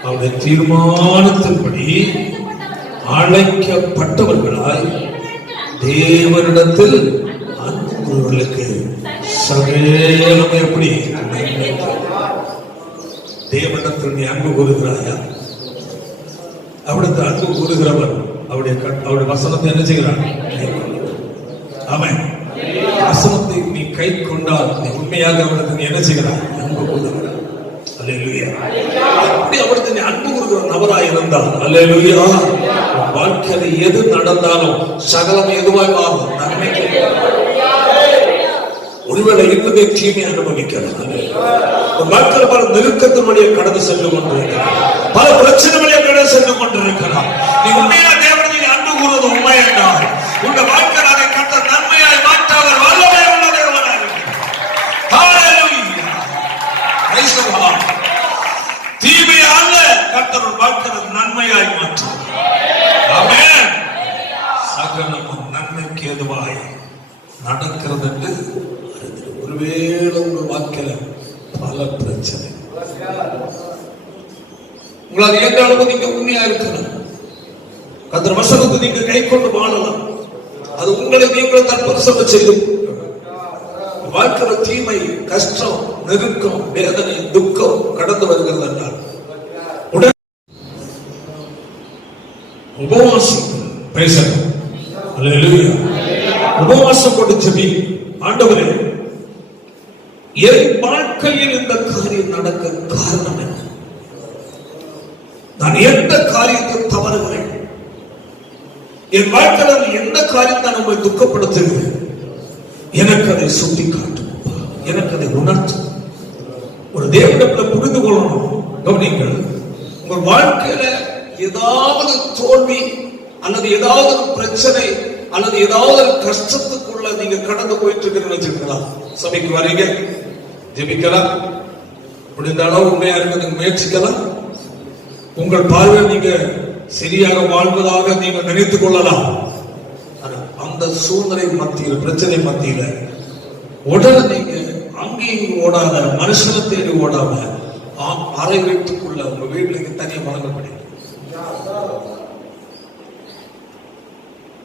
அவருடைய தீர்மானத்தின்படி அழைக்கப்பட்டவர்களாய் தேவனிடத்தில் அன்புள்ளவர்களுக்கு சகலம் எப்படி தேவனிடத்தில் நீ அன்பு கூறுகிறாயா? அவனுக்கு அன்பு கூறுகிறவன் அவருடைய வசனத்தை என்ன செய்கிறான்? அவன் வசனத்தை நீ கை கொண்டால் நீ உண்மையாக அவனுக்கு நீ என்ன செய்கிறான்? அன்பு கூறுகிறான். அல்லேலூயா. அப்படி அவனுக்கு நீ அன்பு கூறுகிற நபராய் இருந்தால் அல்லேலூயா, வாழ்க்கையில எது நடந்தாலும் சகலம் எதுவாய் மாறும். ஒருவேளை இன்னுமே தீமை அனுபவிக்கிறார். மக்கள் பல நெருக்கத்தின் வழியை கடந்து சென்று கொண்டிருக்கிறார், பல பிரச்சனை வழியை கடந்து சென்று கொண்டிருக்கிறார். நீ உண்மையா தேவனை அன்பு கூறுவது உண்மை என்றால் உங்க வாழ்க்கையில் அதை கட்ட நன்மையாய் மாற்றாத வல்லமை உள்ள தேவனாக தீமையை அல்ல கர்த்தர் வாழ்க்கையில் நன்மையாய் மாற்றும். ஆமென். சகலமும் நன்மைக்கு எதுவாய் நடக்கிறது என்று ஒருவேளை உங்கள் வாழ்க்கையில பல பிரச்சனை உங்களால் எந்த அளவு நீங்க உண்மையா இருக்கணும், கர்த்தர் வசனத்தை நீங்க கை கொண்டு வாழலாம். அது உங்களை நீங்கள் தற்பரிசோதனை செய்து வாழ்க்கையில தீமை, கஷ்டம், நெருக்கம், வேதனை, துக்கம் கடந்து வருகிறது என்றால் உடனே உபவாசம் பேசணும். அல்லேலூயா. உபவாசம் கொண்டு ஜெபி, ஆண்டவரே என் வாழ்க்கையில் இந்த காரியம் நடக்க காரணம் என்ன? நான் எந்த காரியத்தை தவறுகிறேன்? என் வாழ்க்கையில் எந்த காரியத்தை நான் உங்களை துக்கப்படுத்துகிறேன்? எனக்கு அதை சுட்டி காட்டும், எனக்கு அதை உணர்த்தும். ஒரு தேவனிடத்தில் புரிந்து கொள்ளணும். கவனிங்கள், உங்கள் வாழ்க்கையில ஏதாவது தோல்வி அல்லது ஏதாவது பிரச்சனை அல்லது ஏதாவது கஷ்டத்துக்குள்ள நீங்க கடந்து போயிட்டு இருக்கிறீங்க. சபைக்கு வரீங்க, ஜெபிக்கலாம், முடிந்த அளவு உண்மையா இருக்க முயற்சிக்கலாம். உங்கள் பார்வை நீங்க சரியாக வாழ்வதாக நீங்க நினைத்துக் கொள்ளலாம். அந்த சூழ்நிலை மத்தியில், பிரச்சனை மத்தியில உடனே நீங்க அங்கேயும் ஓடாத, மனுஷனை தேடி ஓடாம அறை வீட்டுக்குள்ள உங்க வீட்டுக்கு தனியா வழங்கப்படி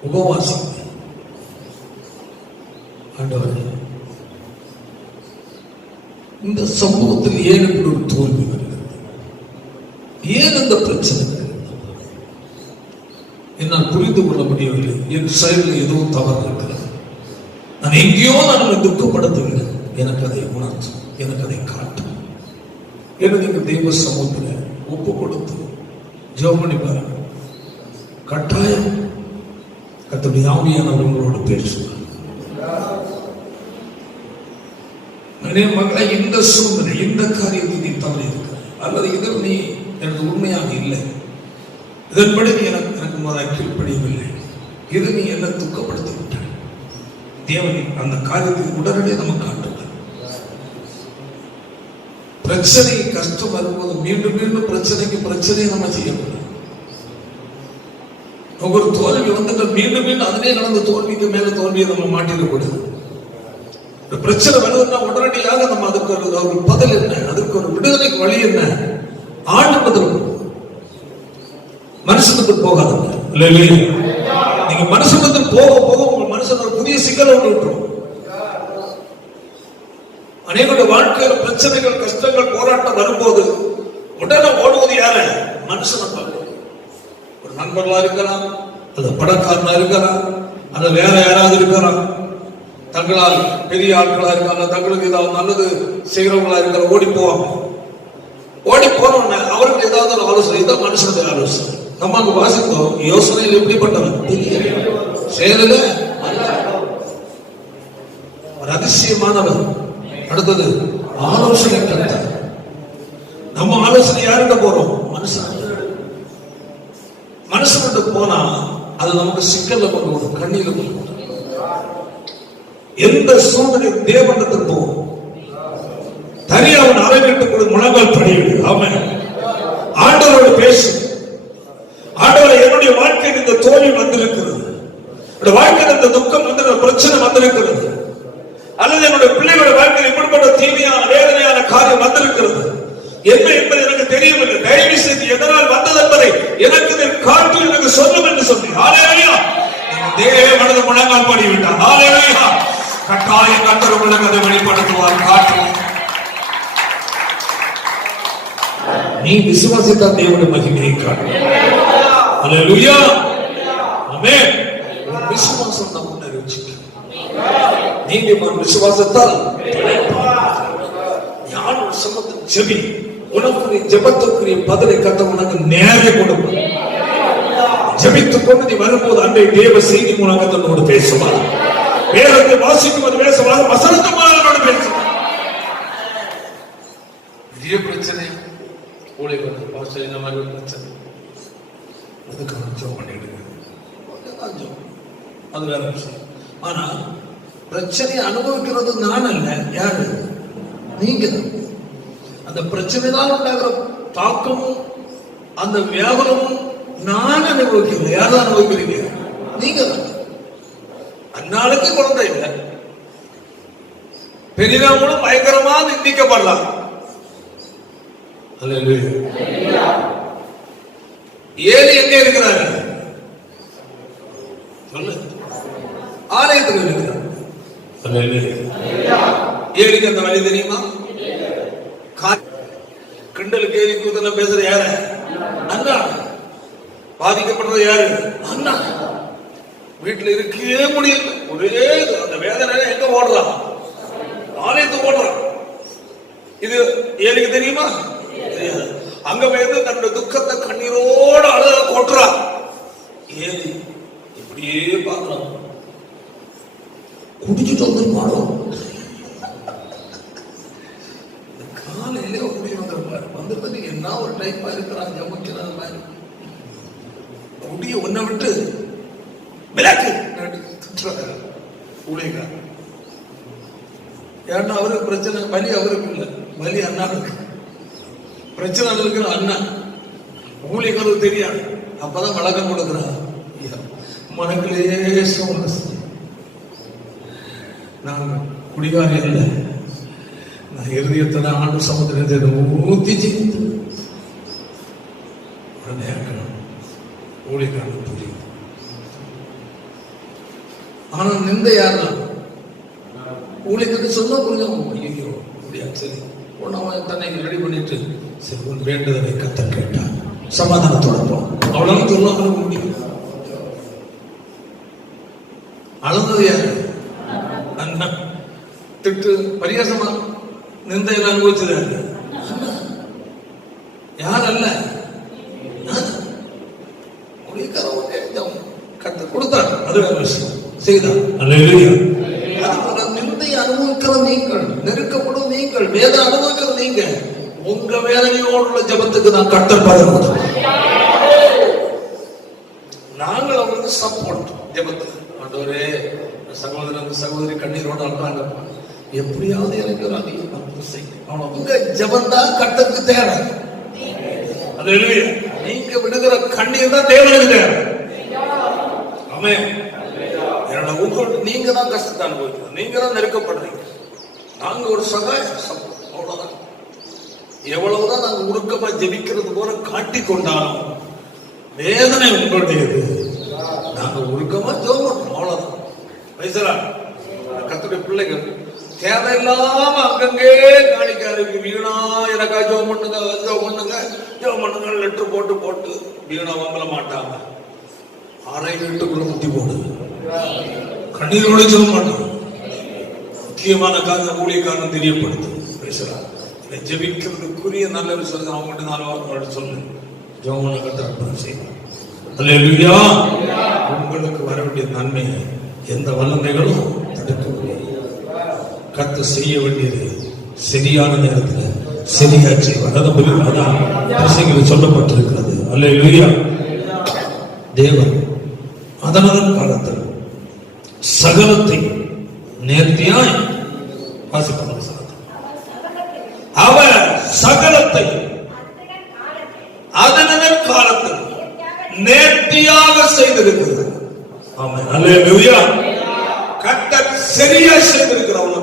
உபவாசம். ஆண்டவரே, இந்த சமூகத்தில் ஏன் இப்படி ஒரு தோல்வி வருகிறது? ஏன் இந்த பிரச்சனை? என்னால் புரிந்து கொள்ள முடியவில்லை. என் செயலில் ஏதோ தவறு இருக்கிறது. நான் எங்கேயோ நான் துக்கப்படுத்துகிறேன். எனக்கு அதை உணர்த்தும், எனக்கு அதை காட்டும். எனக்கு தெய்வ சமூகத்தில் ஒப்பு கொடுத்து ஜெபம் பண்ணி பாருங்க. கட்டாயம் கர்த்தர் கர்த்தருடைய ஆவியானவர் உங்களோடு பேசுவார். மக்களை, இந்த சூழ்நிலை, இந்த காரியத்தை நீ தவறி இருக்க அல்லது இதில் நீ எனது உண்மையாக இல்லை, இதன்படி நீ எனக்கு முதல் கீழ்ப்படியவில்லை, இது நீ என்ன துக்கப்படுத்தி விட்டாய், தேவனை அந்த காரியத்தை உடனடியே நமக்கு காட்டுவார். பிரச்சனை கஷ்டம் வரும்போது மீண்டும் மீண்டும் பிரச்சனையை நம்ம செய்யக்கூடாது. ஒவ்வொரு தோல்வி வந்துட்டு மீண்டும் மீண்டும் அதிலே நடந்த தோல்விக்கு மேல தோல்வியை நம்ம மாட்டிடக்கூடாது. பிரச்சனை வருதுன்னா உடனடியாக நம்ம அதுக்கு ஒரு பதில் என்ன, அதுக்கு ஒரு விடுதலைக்கு வழி என்ன, ஆண்டு மனுஷனுக்கு போகாதுங்க. நீங்க மனுஷனுக்கு போக போக உங்க மனுஷன் ஒரு புதிய சிக்கல் ஒன்று விட்டுரும். அநேக வாழ்க்கையில பிரச்சனைகள், கஷ்டங்கள், போராட்டம் வரும்போது உடனே ஓடுவது யாரு? மனுஷனை. ஒரு நண்பர்களா இருக்கலாம், அல்லது பணக்காரனா இருக்கலாம், அல்லது வேற யாராவது இருக்கலாம், தங்களால் பெரிய ஆட்களா இருக்கலாம், தங்களுக்கு ஏதாவது நல்லது செய்கிறவங்களா இருக்கலாம், ஓடி போவாங்க. ஓடி போனோம்னா அவருக்கு ஏதாவது ஒரு ஆலோசனை தான் மனுஷனுடைய ஆலோசனை. நம்ம அங்க வாசித்தோம், யோசனையில் எப்படிப்பட்டவன் செயலில் ஒரு அதிசயமானவர். அடுத்தது ஆலோசனை கர்த்தர். நம்ம ஆலோசனை யாருக்கிட்ட போறோம்? மனுஷன்கிட்ட போனா அது நமக்கு சிக்கல்ல கொண்டு வரும், கண்ணீர் கொண்டு வரும். எந்த சூழ்நிலை தேவனத்துக்கு போகும், தனியா அவன் அறைவிட்டு முழங்கால் படிவிடு. ஆமென். ஆண்டவரோடு பேசு. ஆண்டவரை, என்னுடைய வாழ்க்கையில் இந்த தோல்வி வந்திருக்கிறது, என்னுடைய வாழ்க்கையில் இந்த துக்கம் வந்து பிரச்சனை வந்திருக்கிறது, அல்லது என்னுடைய பிள்ளைகளுடைய வாழ்க்கையில் இப்படிப்பட்ட தீமையான வேதனையான காரியம் வந்திருக்கிறது, என்ன என்பது எனக்கு தெரியவில்லை, தயவு செய்து எதனால் வந்தது என்பதை எனக்கு காட்டு, எனக்கு சொல்லும் என்று சொல்லி ஹல்லேலூயா தேவனது முழங்கால் படிவிட்டார். ஹல்லேலூயா. கட்டாயம் கர்த்தர் உங்களுக்கு அதை வெளிப்படுத்துவார், காட்டுவார். நீ விசுவாசித்தால் தேவனுடைய மகிமையை காணும். ஹல்லேலூயா. ஆமென். விசுவாசம் நம்ம நிறைவேற்றும். நீங்க விசுவாசத்தால் யார் சமத்தில் ஜெபி, உனக்கு ஜெபத்துக்குரிய பதிலை கர்த்தர் உனக்கு நேரே கொடுப்பார். ஜெபித்துக் கொண்டு நீ வரும்போது அன்றைய தேவ செய்தி மூலமாக தன்னோடு பேசுவார். வேதத்தை வாசிக்கும்போது பேசுவார், வசனத்து மூலமாக பேசுவார். பெரிய பிரச்சனை இந்த மாதிரி பிரச்சனை, அதுக்கான ஜெபம் பண்ணிடுங்க. அது வேற விஷயம். ஆனா பிரச்சனையை அனுபவிக்கிறது நான் அல்ல, யாரு? நீங்க. அந்த பிரச்சனைதான் உண்டாகிற தாக்கமும் அந்த வியாபாரமும் நான் அனுபவிக்கல. யாரும் அனுபவிக்கிறீங்க? நீங்க தான். அந்நாளுக்கு குழந்தை இல்லை, பெரியவங்களும் பயங்கரமா நிந்திக்கப்படலாம். ஏலி எங்க இருக்கிறாரு? சொல்லு. ஆலயத்தில் இருக்கிறார். ஏலிக்கு அந்த வழி தெரியுமா? கிண்டலுக்கு ஏறி கூத்தல பேசுற யாரு? அண்ணா. பாதிக்கப்படுறது யாரு? அண்ணா. வீட்டுல இருக்கவே முடியல, ஒரே அந்த வேதனை. எங்க ஓடுறான்? ஆலயத்துக்கு ஓடுறான். இது ஏலிக்கு தெரியுமா? அங்க போயிருந்து தன்னுடைய துக்கத்தை கண்ணீரோட அழுத கொட்டுறான். ஏலி இப்படியே பார்க்கலாம், குடிச்சிட்டு வந்துருப்பானோ. காலையிலே குடி வந்திருப்பாரு. வந்துட்டு என்ன ஒரு டைப்பா இருக்கிறான், ஜமுக்கிறான் மாதிரி. குடிய ஒன்ன விட்டு விளக்கு ஊழியங்க. ஏன்னா அவருக்கு பிரச்சனை, வலி அவருக்கு இல்லை, வலி அண்ணாவுக்கு. பிரச்சனை இருக்கிற அண்ணா ஊழியர்களுக்கு தெரியாது. அப்பதான் வழக்கம் கொடுக்கிறார். மனக்கிலே நான் குடிகாரி அல்ல, நான் இருதயத்தை ஆண்டு சமுதிரத்தை ஊத்தி ஜீவித்து ஊழியக்காரன் புரியும். ஆனா நிந்த யாருன்னா ஊழியத்துக்கு சொல்ல புரிஞ்சு முடியாது. சரி, அவன் தன்னை ரெடி பண்ணிட்டு சரி உன் வேண்டுதலை கத்தர் கேட்டான், சமாதானத்தோட அவ்வளவு சொல்ல முடியும். அளந்தது யாரு? அண்ணா. திட்டு பரியாசமா நிந்தையில் அனுபவிச்சது யாரு? யார் அல்ல, கர்த்தர் கொடுத்தார், அது வேற விஷயம், செய்தார். அல்லேலூயா. அதுபோல நிந்தை அனுபவிக்கிற நீங்கள், நெருக்கப்படும் நீங்கள், வேதனை அனுபவிக்கிற நீங்க, உங்க வேதனையோடு உள்ள ஜெபத்துக்கு நான் கர்த்தர் பதில். நாங்கள் அவங்களுக்கு சப்போர்ட் ஜெபத்துக்கு. ஆண்டவரே, சகோதரன் சகோதரி கண்ணீரோட அழுறாங்க, எப்படியாவது எனக்கு ஒரு அதிகம் செய்யும். உங்க ஜெபம் தான் கர்த்தருக்கு தேவை. அல்லேலூயா. நீங்க விடுகிற கண்ணீர் தான் தேவனுக்கு தேவை. ஆமென். நீங்க தான் கஷ்டத்தை அனுபவிக்கிறோம், நீங்க தான் நெருக்கப்படுறீங்க. நாங்க ஒரு சகாயம், அவ்வளவுதான். எவ்வளவுதான் நாங்க உருக்கமா ஜெபிக்கிறது போல காட்டிக் கொண்டாலும் வேதனை உங்களுடையது. நாங்க உருக்கமா ஜெபம் பண்றோம், அவ்வளவுதான். கர்த்தருடைய பிள்ளைகள் தேவையில்லாம அங்கங்கே காணிக்காரு, வீணா எனக்கா ஜெபம் பண்ணுங்க, ஜெபம் பண்ணுங்க, ஜெபம் பண்ணுங்க லெட்டர் போட்டு போட்டு வீணா வாங்கல மாட்டாங்க. அரை வீட்டுக்குள்ள முத்தி போடு, கண்ணீரோட ஜெபம் பண்ணுங்க. முக்கியமான காரணம் ஊழியக்காரன் தெரியப்படுத்து. பேசுறாங்க ஜெபிக்கிறதுக்குரிய நல்ல விஷயம் அவங்கள்ட்ட 4 வாரம் சொல்லு, ஜெபம் பண்ண கர்த்தர் செய்வார். அல்லேலூயா. உங்களுக்கு வர வேண்டிய நன்மை எந்த வல்லமைகளும் தடுக்க முடியாது. கர்த்தர் செய்ய வேண்டியது சரியான நேரத்தில் சரியா செய்வார். அதான் சொல்லப்பட்டிருக்கிறது. அல்லேலூயா. தேவன் அதனதன் காலத்தில் சகலத்தை நேர்த்தியாய் வாசிப்பார். அவர் சகலத்தை அதனதன் காலத்தில் நேர்த்தியாக செய்திருக்கிறது. ஆமென். அல்லேலூயா. கர்த்தர் சரியா செய்திருக்கிறார்.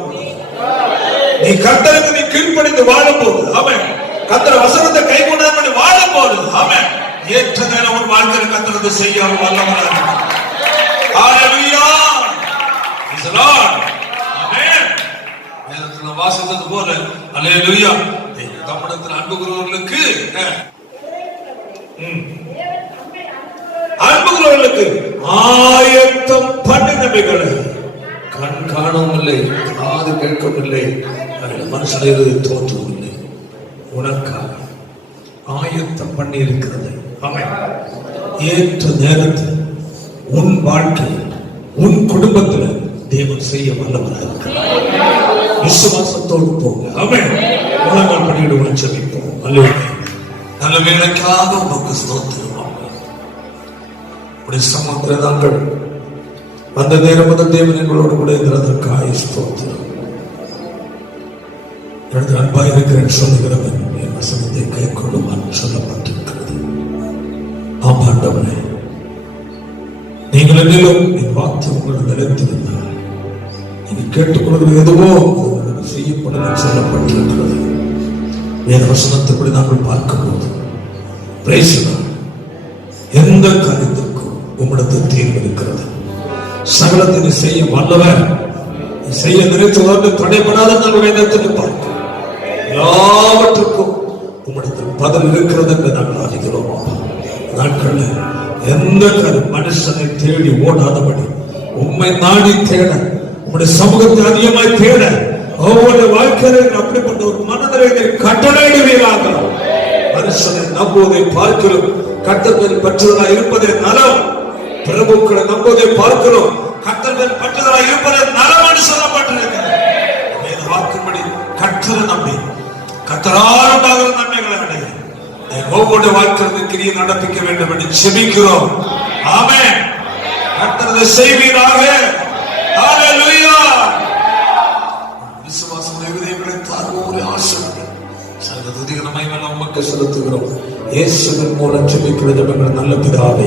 நீ கர்த்தருக்கு நீ கீழ்ப்படிந்து வாழும்போது, ஆமென், கர்த்தர் வசனத்தை கைக்கொண்டு வாழும்போது, ஆமென், ஏற்ற நேரம் ஒரு வாழ்க்கையில் கர்த்தரது செய்ய வல்லவராக இருக்கிறார். Hallelujah. Praise the Lord. Amen. வேதத்தில் வாசித்தது போல அல்லேலூயா. தமிழத்தில் அன்புகிறவர்களுக்கு ஆயத்தம் பண்ணினவைகளை கண் காணவில்லை, காது கேட்கவில்லை, மனுஷனை தோற்றவில்லை, உனக்காக ஆயத்தம் பண்ணி இருக்கிறது. ஏற்ற நேரத்தில் உன் வாழ்க்கை, உன் குடும்பத்தில் தேவன் செய்ய வல்லவராக இருக்கிறார். விசுவாசத்தோடு போங்க. ஆமென். உலகம் பண்ணிவிடுவோம், செபிப்போம். அல்லேலூயா. நல்ல வேலைக்காக உமக்கு ஸ்தோத்திரம். சமுத்திரங்கள் அந்த நேரம் முதல் தேவன் எங்களோடு கூட இருக்கிறதற்காக ஸ்தோத்திரம். எனது அன்பாய் இருக்கிறேன் சொல்லுகிறவன் என் வசனத்தை கை கொள்ளுமான் சொல்லப்பட்டிருக்கிறது. ஆமாண்டவனே, நீங்கள் என்னிலும் என் வார்த்தை உங்களுக்கு நிலைத்திருந்தால் நீங்கள் கேட்டுக்கொள்வது எதுவோ செய்யப்படும் சொல்லப்பட்டிருக்கிறது. வேத வசனத்தின்படி நாங்கள் பார்க்கும்போது எந்த காரியத்திற்கும் உம்மிடத்தில் தீர்வு இருக்கிறது. சகலத்தை செய்ய வல்லவர், செய்ய நினைத்தவர்கள் தடைபடாத வேதத்தில் பார்க்கிறோம். எல்லாவற்றுக்கும் உம்மிடத்தில் பதில் இருக்கிறது என்று நாங்கள் அறிகிறோம். நாட்கள் எந்த மனுஷனை தேடி ஓடாதபடி உண்மை நாடி தேட, உங்களுடைய சமூகத்தை அதிகமாய் தேட, ஒவ்வொரு வாழ்க்கையில அப்படிப்பட்ட ஒரு மனநிலையை கட்டளையிடுவீராக. மனுஷனை நம்புவதை பார்க்கிறோம், கர்த்தர் பற்றுதலாக இருப்பதே நலம். பிரபுக்களை நம்புவதை பார்க்கிறோம், கர்த்தர் பற்றுதலாக இருப்பதே நலம் என்று சொல்லப்பட்டிருக்கிறது. வாக்குப்படி கர்த்தரை நம்பி கர்த்தரால் உண்டாகிற நன்மைகளை அடைய ஒவ்வொரு வாழ்க்கையை கிரியை நடப்பிக்க வேண்டும் என்று செபிக்கிறோம். ஆமென். கர்த்தர் செய்வீராக. ஹல்லேலூயா. விசுவாசம் இருதயங்களை தாழ்வோரை ஆசீர்வதி. சகல துதிகளை மகிமை உமக்கு செலுத்துகிறோம். இயேசுவின் மூலம் ஜெபிக்கிறது எங்கள் நல்ல பிதாவே.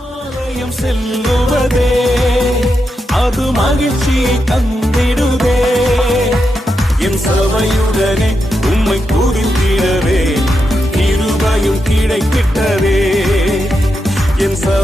ஆலயம் செல்லுவதே அது மகிழ்ச்சியை தந்திடுதே. என் சபையுடனே உம்மை துதித்திடவே கிருபையும் கிடைத்திட்டதே. என்